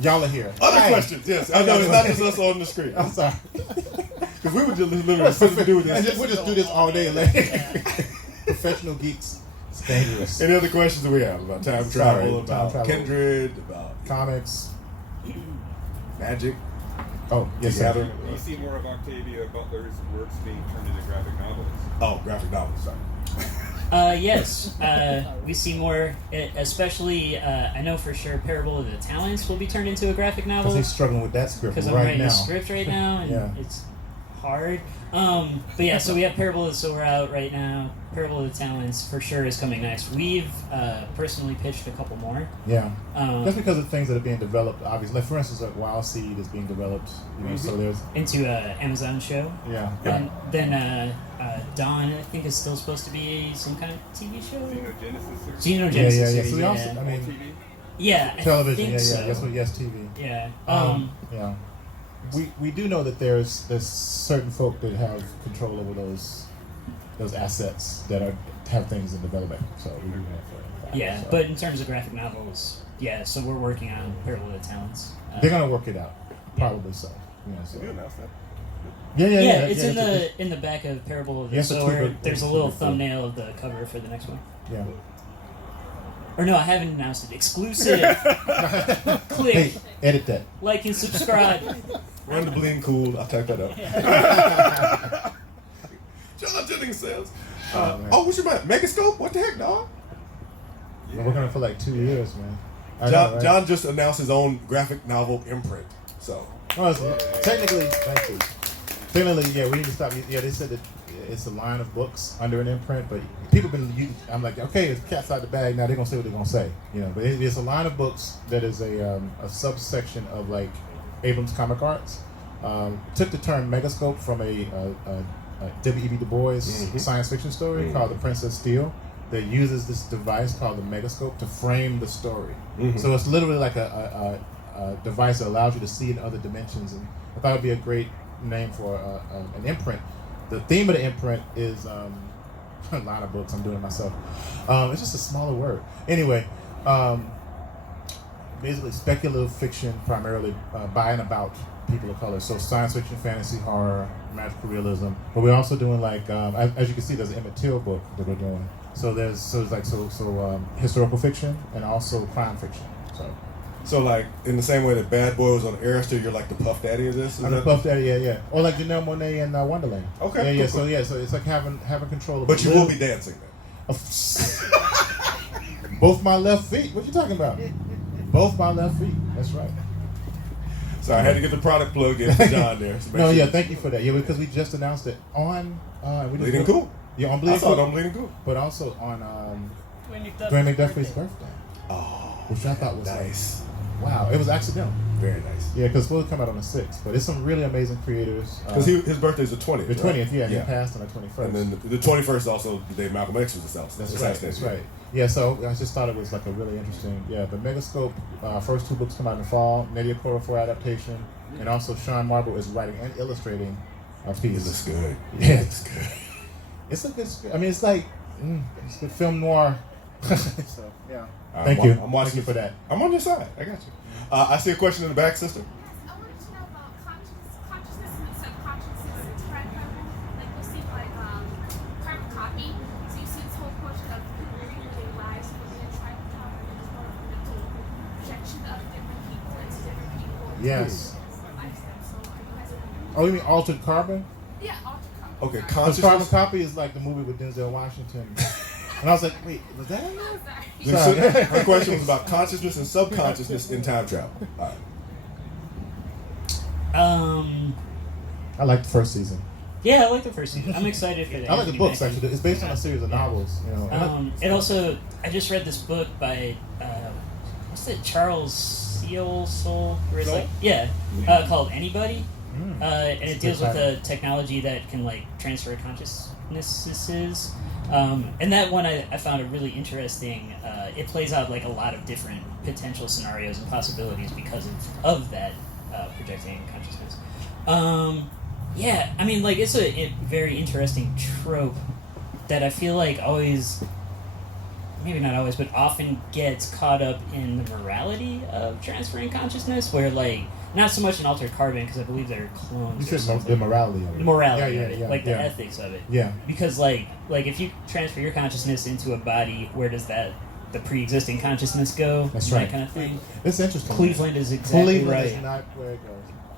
Y'all are here. other Hey. questions. Yes, I know it's not just us on the screen. I'm sorry. Because we would just literally sit and do this. We'll just do this all day. Like professional geeks. It's dangerous. Any other questions that we have about time Sorry, travel, time about travel. Kindred, about Comics. magic? Oh, yes, sir. Together? Do you see more of Octavia Butler's works being turned into graphic novels? Oh, graphic novels. Sorry. Yes, we see more, especially, I know for sure Parable of the Talents will be turned into a graphic Because novel. he's struggling with that script Because I'm right writing now. a script right now, and Yeah. it's hard. But yeah, so we have Parable of the Silver out right now. Parable of the Talents for sure is coming next. We've personally pitched a couple more. Yeah. That's Um, because of things that are being developed, obviously. Like, for instance, like Wild Seed is being developed. You know, so there's, into an Amazon show. yeah. And then Dawn, I think, is still supposed to be some kind of TV show. Xenogenesis or Xenogenesis Yeah. series, So we also, yeah. I mean, TV? Yeah, I television, think yeah. so. Yes, TV. Yeah. Yeah. We do know that there's certain folk that have control over those assets that have things in development. So we do have Yeah, so. but in terms of graphic novels, yeah, so we're working on Parable of the Talents. They're gonna work it out, probably so. You know, so. You announced that. Yeah, it's in it's- the back of Parable of the Yes, it's Sword. good. There's a It's little good. thumbnail of the cover for the next one. yeah. Or no, I haven't announced it. Exclusive. Click, Hey, edit that. like, and subscribe. Run the Bleeding Cool. I'll type that up. John Jennings says, man. what's your mind? Megascope? What the heck, dog? We're working on it for like 2 years, man. I John, know, right? John just announced his own graphic novel imprint. So, Well, technically, thank you. Technically, yeah, we need to stop. Yeah, they said that it's a line of books under an imprint, but people been using. I'm like, okay, it's cat's out the bag. Now they're gonna say what they're gonna say, you know. But it's a line of books that is a subsection of like Abrams Comic Arts. Took the term Megascope from a W.E.B. Du Bois science fiction story called The Princess Steel that uses this device called the Megascope to frame the story. So it's literally like a device that allows you to see in other dimensions. And I thought it would be a great name for an imprint. The theme of the imprint is a line of books. I'm doing it myself. It's just a smaller word. Anyway, basically speculative fiction, primarily by and about people of color. So science fiction, fantasy, horror, magical realism. But we're also doing like, as you can see, there's an Emmett Till book that we're doing. So there's historical fiction and also crime fiction. so like in the same way that Bad Boy was on Arrestor, you're like the Puff Daddy of this. Is I'm the that- Puff Daddy, yeah. Or like Janelle Monáe in Wonderland. Okay, Yeah. cool, So it's like having control of. But you will be dancing then. Both my left feet. What you talking about? Both my left feet. That's right. Sorry, I had to get the product plug in for John there. So make No, sure- yeah. Thank you for that. Yeah, because we just announced it on. Bleeding Cool. Yeah, on I Bleeding saw it Cool. on Bleeding Cool. But also on Dwayne McDuffie's Dwayne McDuffie's birthday, Oh, which I thought was nice. like, wow. It was accidental. Very nice. Yeah, because we'll come out on the 6th. But it's some really amazing creators. Because his birthday's the 20th. The 20th, right? yeah. He passed on the 21st. And then the 21st is also the day Malcolm X was That's right. That's right. Yeah, so I just thought it was like a really interesting. Yeah, the Megascope first 2 books come out in the fall. Nadia Corafort adaptation, and also Sean Marble is writing and illustrating a piece. It looks good. Yeah, It looks good. it's a good. I mean, it's like it's good film noir. So yeah. I'm Thank you. I'm watching Thank you for that. I'm on your side. I got you. I see a question in the back, sister. I wanted to know about consciousness and subconsciousness and time travel. Like you see, like carbon copy. So you see this whole portion of people reliving lives within time travel and it's more of a mental projection of different people into different people. Yes. Lifestyle. So are you guys familiar? Oh, you mean Altered Carbon? Yeah, altered carbon. Okay, Because Carbon consciousness. Copy is like the movie with Denzel Washington. And I was like, wait, was that in there? Oh, sorry. Sorry. Her question was about consciousness and subconsciousness in time travel. All right. I like the first season. Yeah, I like the first season. I'm excited for that. I like the books actually. It's based on a series of novels. You know. And It also, I just read this book by, what's it, Charles Soule? Where it's like, yeah, called Anybody. And it deals with the technology that can like transfer consciousnesses. And that one I found it really interesting. It plays out like a lot of different potential scenarios and possibilities because of that projecting consciousness. Yeah, I mean, like it's a very interesting trope that I feel like always, maybe not always, but often gets caught up in the morality of transferring consciousness, where like not so much in Altered Carbon because I believe they're clones. you or said something. the morality of it. The morality Yeah, of it, yeah, like the yeah. ethics of it. Yeah. Because like if you transfer your consciousness into a body, where does the pre-existing consciousness go? That's That right. kind of thing. It's interesting. Cleveland is exactly Cleveland right. is not where it goes.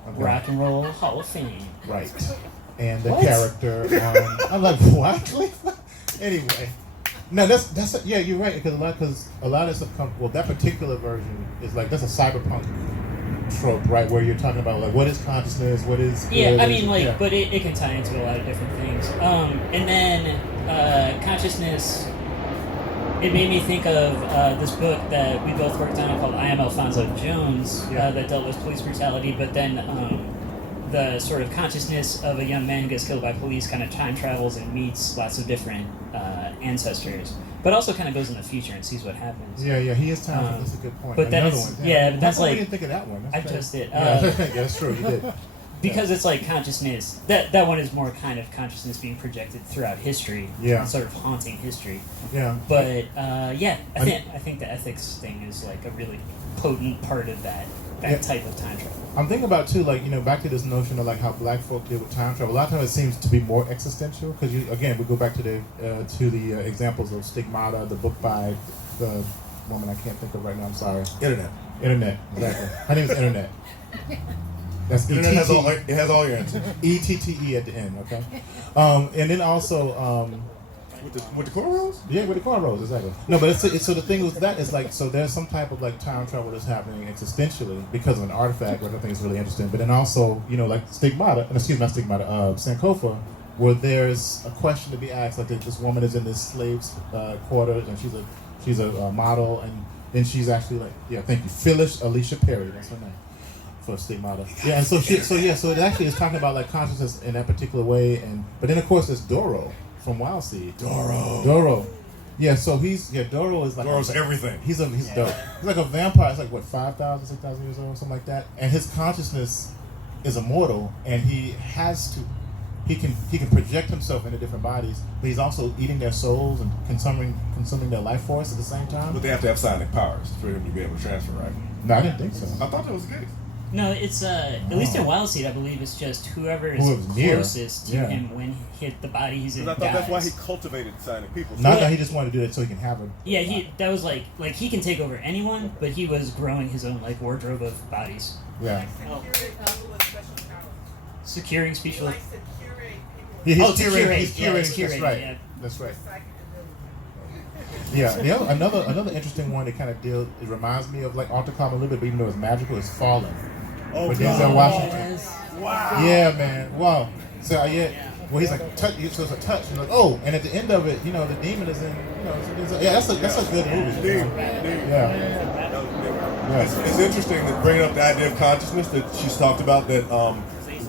Okay. Rock and Roll Hall of Fame. Right. And the What? character. I'm like, what? Cleveland? Anyway. No, that's yeah, you're right because a lot of stuff comes. Well, that particular version is like that's a cyberpunk trope, right? Where you're talking about like what is consciousness, what is Yeah, I is- mean, like, yeah. but it can tie into a lot of different things. And then consciousness. It made me think of this book that we both worked on called I Am Alfonso Jones that dealt with police brutality, but then the sort of consciousness of a young man who gets killed by police kind of time travels and meets lots of different ancestors, but also kind of goes in the future and sees what happens. Yeah, he is time. That's a good point. but Another that's- one. yeah, How that's come we like- didn't think of that one. That's I crazy. just did. Yeah, that's true. You did. Because it's like consciousness. That one is more kind of consciousness being projected throughout history. Yeah. And sort of haunting history. Yeah. But yeah, I think the ethics thing is like a really potent part of that Yeah. type of time travel. I'm thinking about too, like back to this notion of like how Black folk deal with time travel. A lot of times it seems to be more existential because again we go back to the examples of Stigmata, the book by the woman I can't think of right now. I'm sorry. Internet. Exactly. Her name is Internet. That's Internet has all, ETT. it has all your answers. ETTE at the end. Okay. And then also. With the cornrows? Yeah, with the cornrows, exactly. No, but it's so the thing with that is like, so there's some type of like time travel that's happening existentially because of an artifact, which I think is really interesting. But then also, like Stigmata, not Stigmata, Sankofa, where there's a question to be asked, like this woman is in this slave's quarters and she's a model, and then she's actually like, yeah, thank you, Phyllis Alicia Perry, that's her name. For Stigmata. Yeah, and so it actually is talking about like consciousness in that particular way, but then of course there's Doro from Wild Seed. Doro. Yeah, so Doro is like Doro's everything. He's dope. He's like a vampire. It's like what, 5,000, 6,000 years old, something like that. And his consciousness is immortal, and he can project himself into different bodies, but he's also eating their souls and consuming their life force at the same time. But they have to have psionic powers for him to be able to transfer, right? No, I didn't think so. I thought that was the case. No, it's at least in Wild Seed, I believe it's just whoever is Whoever's near. closest to Yeah. him when he hit the body he's in. I thought that's why he dies. cultivated psionic people. Not that he just wanted to do it so he can have a. Yeah, that was like he can take over anyone, but he was growing his own like wardrobe of bodies, Yeah. securing speech with. Yeah, Oh, he's to curating. curate. He's Yeah, curating. it's That's curating, right. yeah. That's right. Yeah. Another interesting one that kind of it reminds me of like Alter Carbon a little bit, but even though it's magical, is Fallen. Oh, With God. Denzel Washington. Wow. Yeah, man. Wow. So well, he's like touch. So it's a touch, and like and at the end of it, the demon is in. That's a good movie. Steve. Yeah. It's interesting that bringing up the idea of consciousness that she's talked about. That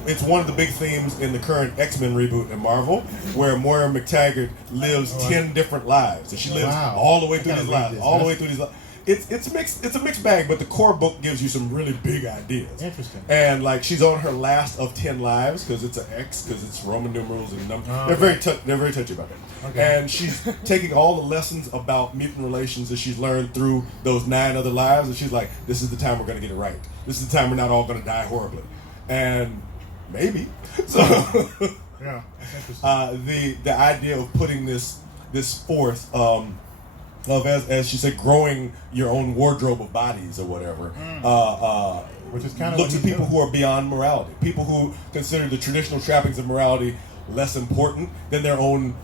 it's one of the big themes in the current X-Men reboot in Marvel, where Moira McTaggart lives 10 different lives, and she lives all the way through these lives, all the way through these lives. It's a mixed bag, but the core book gives you some really big ideas. Interesting. And like she's on her last of 10 lives because it's an X, because it's Roman numerals and numbers. They're very touchy about that. Okay. And she's taking all the lessons about mutant relations that she's learned through those 9 other lives, and she's like, this is the time we're going to get it right. This is the time we're not all going to die horribly. And maybe. So yeah, that's interesting. the idea of putting this forth. Of as she said, growing your own wardrobe of bodies or whatever, which is kind of looks at people who are beyond morality, people who consider the traditional trappings of morality less important than their own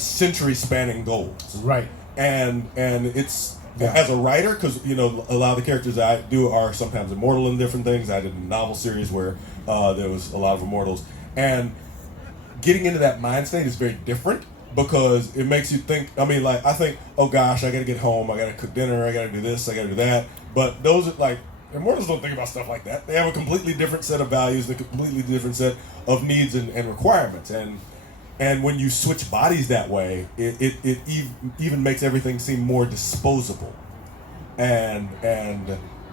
century-spanning goals. Right. And it's as a writer, because a lot of the characters I do are sometimes immortal in different things. I did a novel series where there was a lot of immortals, and getting into that mind state is very different. Because it makes you think. I mean, like I think, oh gosh, I gotta get home. I gotta cook dinner. I gotta do this. I gotta do that. But those are like immortals don't think about stuff like that. They have a completely different set of values, a completely different set of needs and requirements. And when you switch bodies that way, it even makes everything seem more disposable. And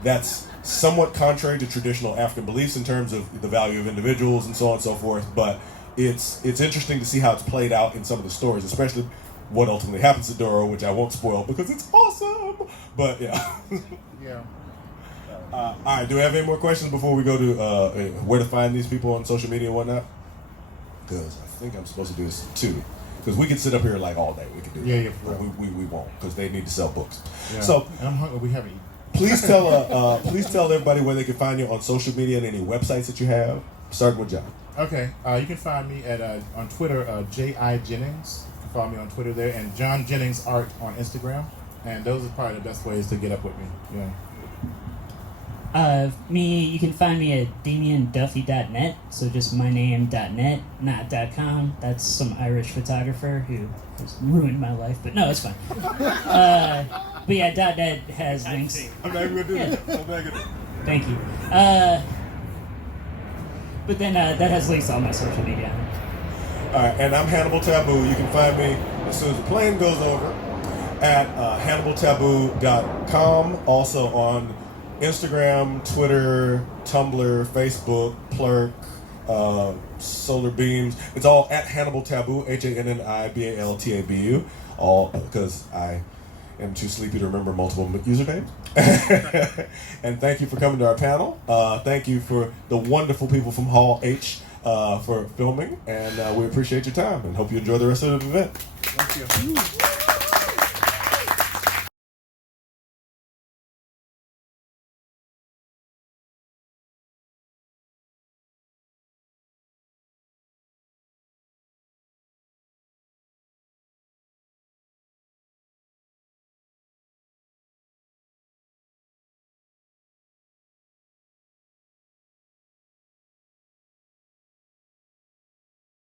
that's somewhat contrary to traditional African beliefs in terms of the value of individuals and so on and so forth. But it's interesting to see how it's played out in some of the stories, especially what ultimately happens to Doro, which I won't spoil because it's awesome. But yeah. Yeah. All right. Do we have any more questions before we go to where to find these people on social media and whatnot? Because I think I'm supposed to do this too. Because we could sit up here like all day. We could do it. Yeah. But we won't because they need to sell books. Yeah. So and I'm hungry. We haven't eaten. please tell everybody where they can find you on social media and any websites that you have. Starting with John. Okay, you can find me at on Twitter, J.I. Jennings. You can follow me on Twitter there, and John Jennings Art on Instagram. And those are probably the best ways to get up with me. Yeah. You can find me at DamianDuffy.net, so just my name.net, not .com. That's some Irish photographer who has ruined my life, but no, it's fine. But yeah, .net has links. I'm not even going to do that. I'm not going to. Thank you. But then that has links to all my social media. All right, and I'm Hannibal Tabu. You can find me as soon as the plane goes over at HannibalTabu.com. Also on Instagram, Twitter, Tumblr, Facebook, Plurk, Solar Beams. It's all at Hannibal Tabu, HANNIBALTABU. All because I am too sleepy to remember multiple usernames. And thank you for coming to our panel. Thank you for the wonderful people from Hall H for filming, and we appreciate your time and hope you enjoy the rest of the event. Thank you.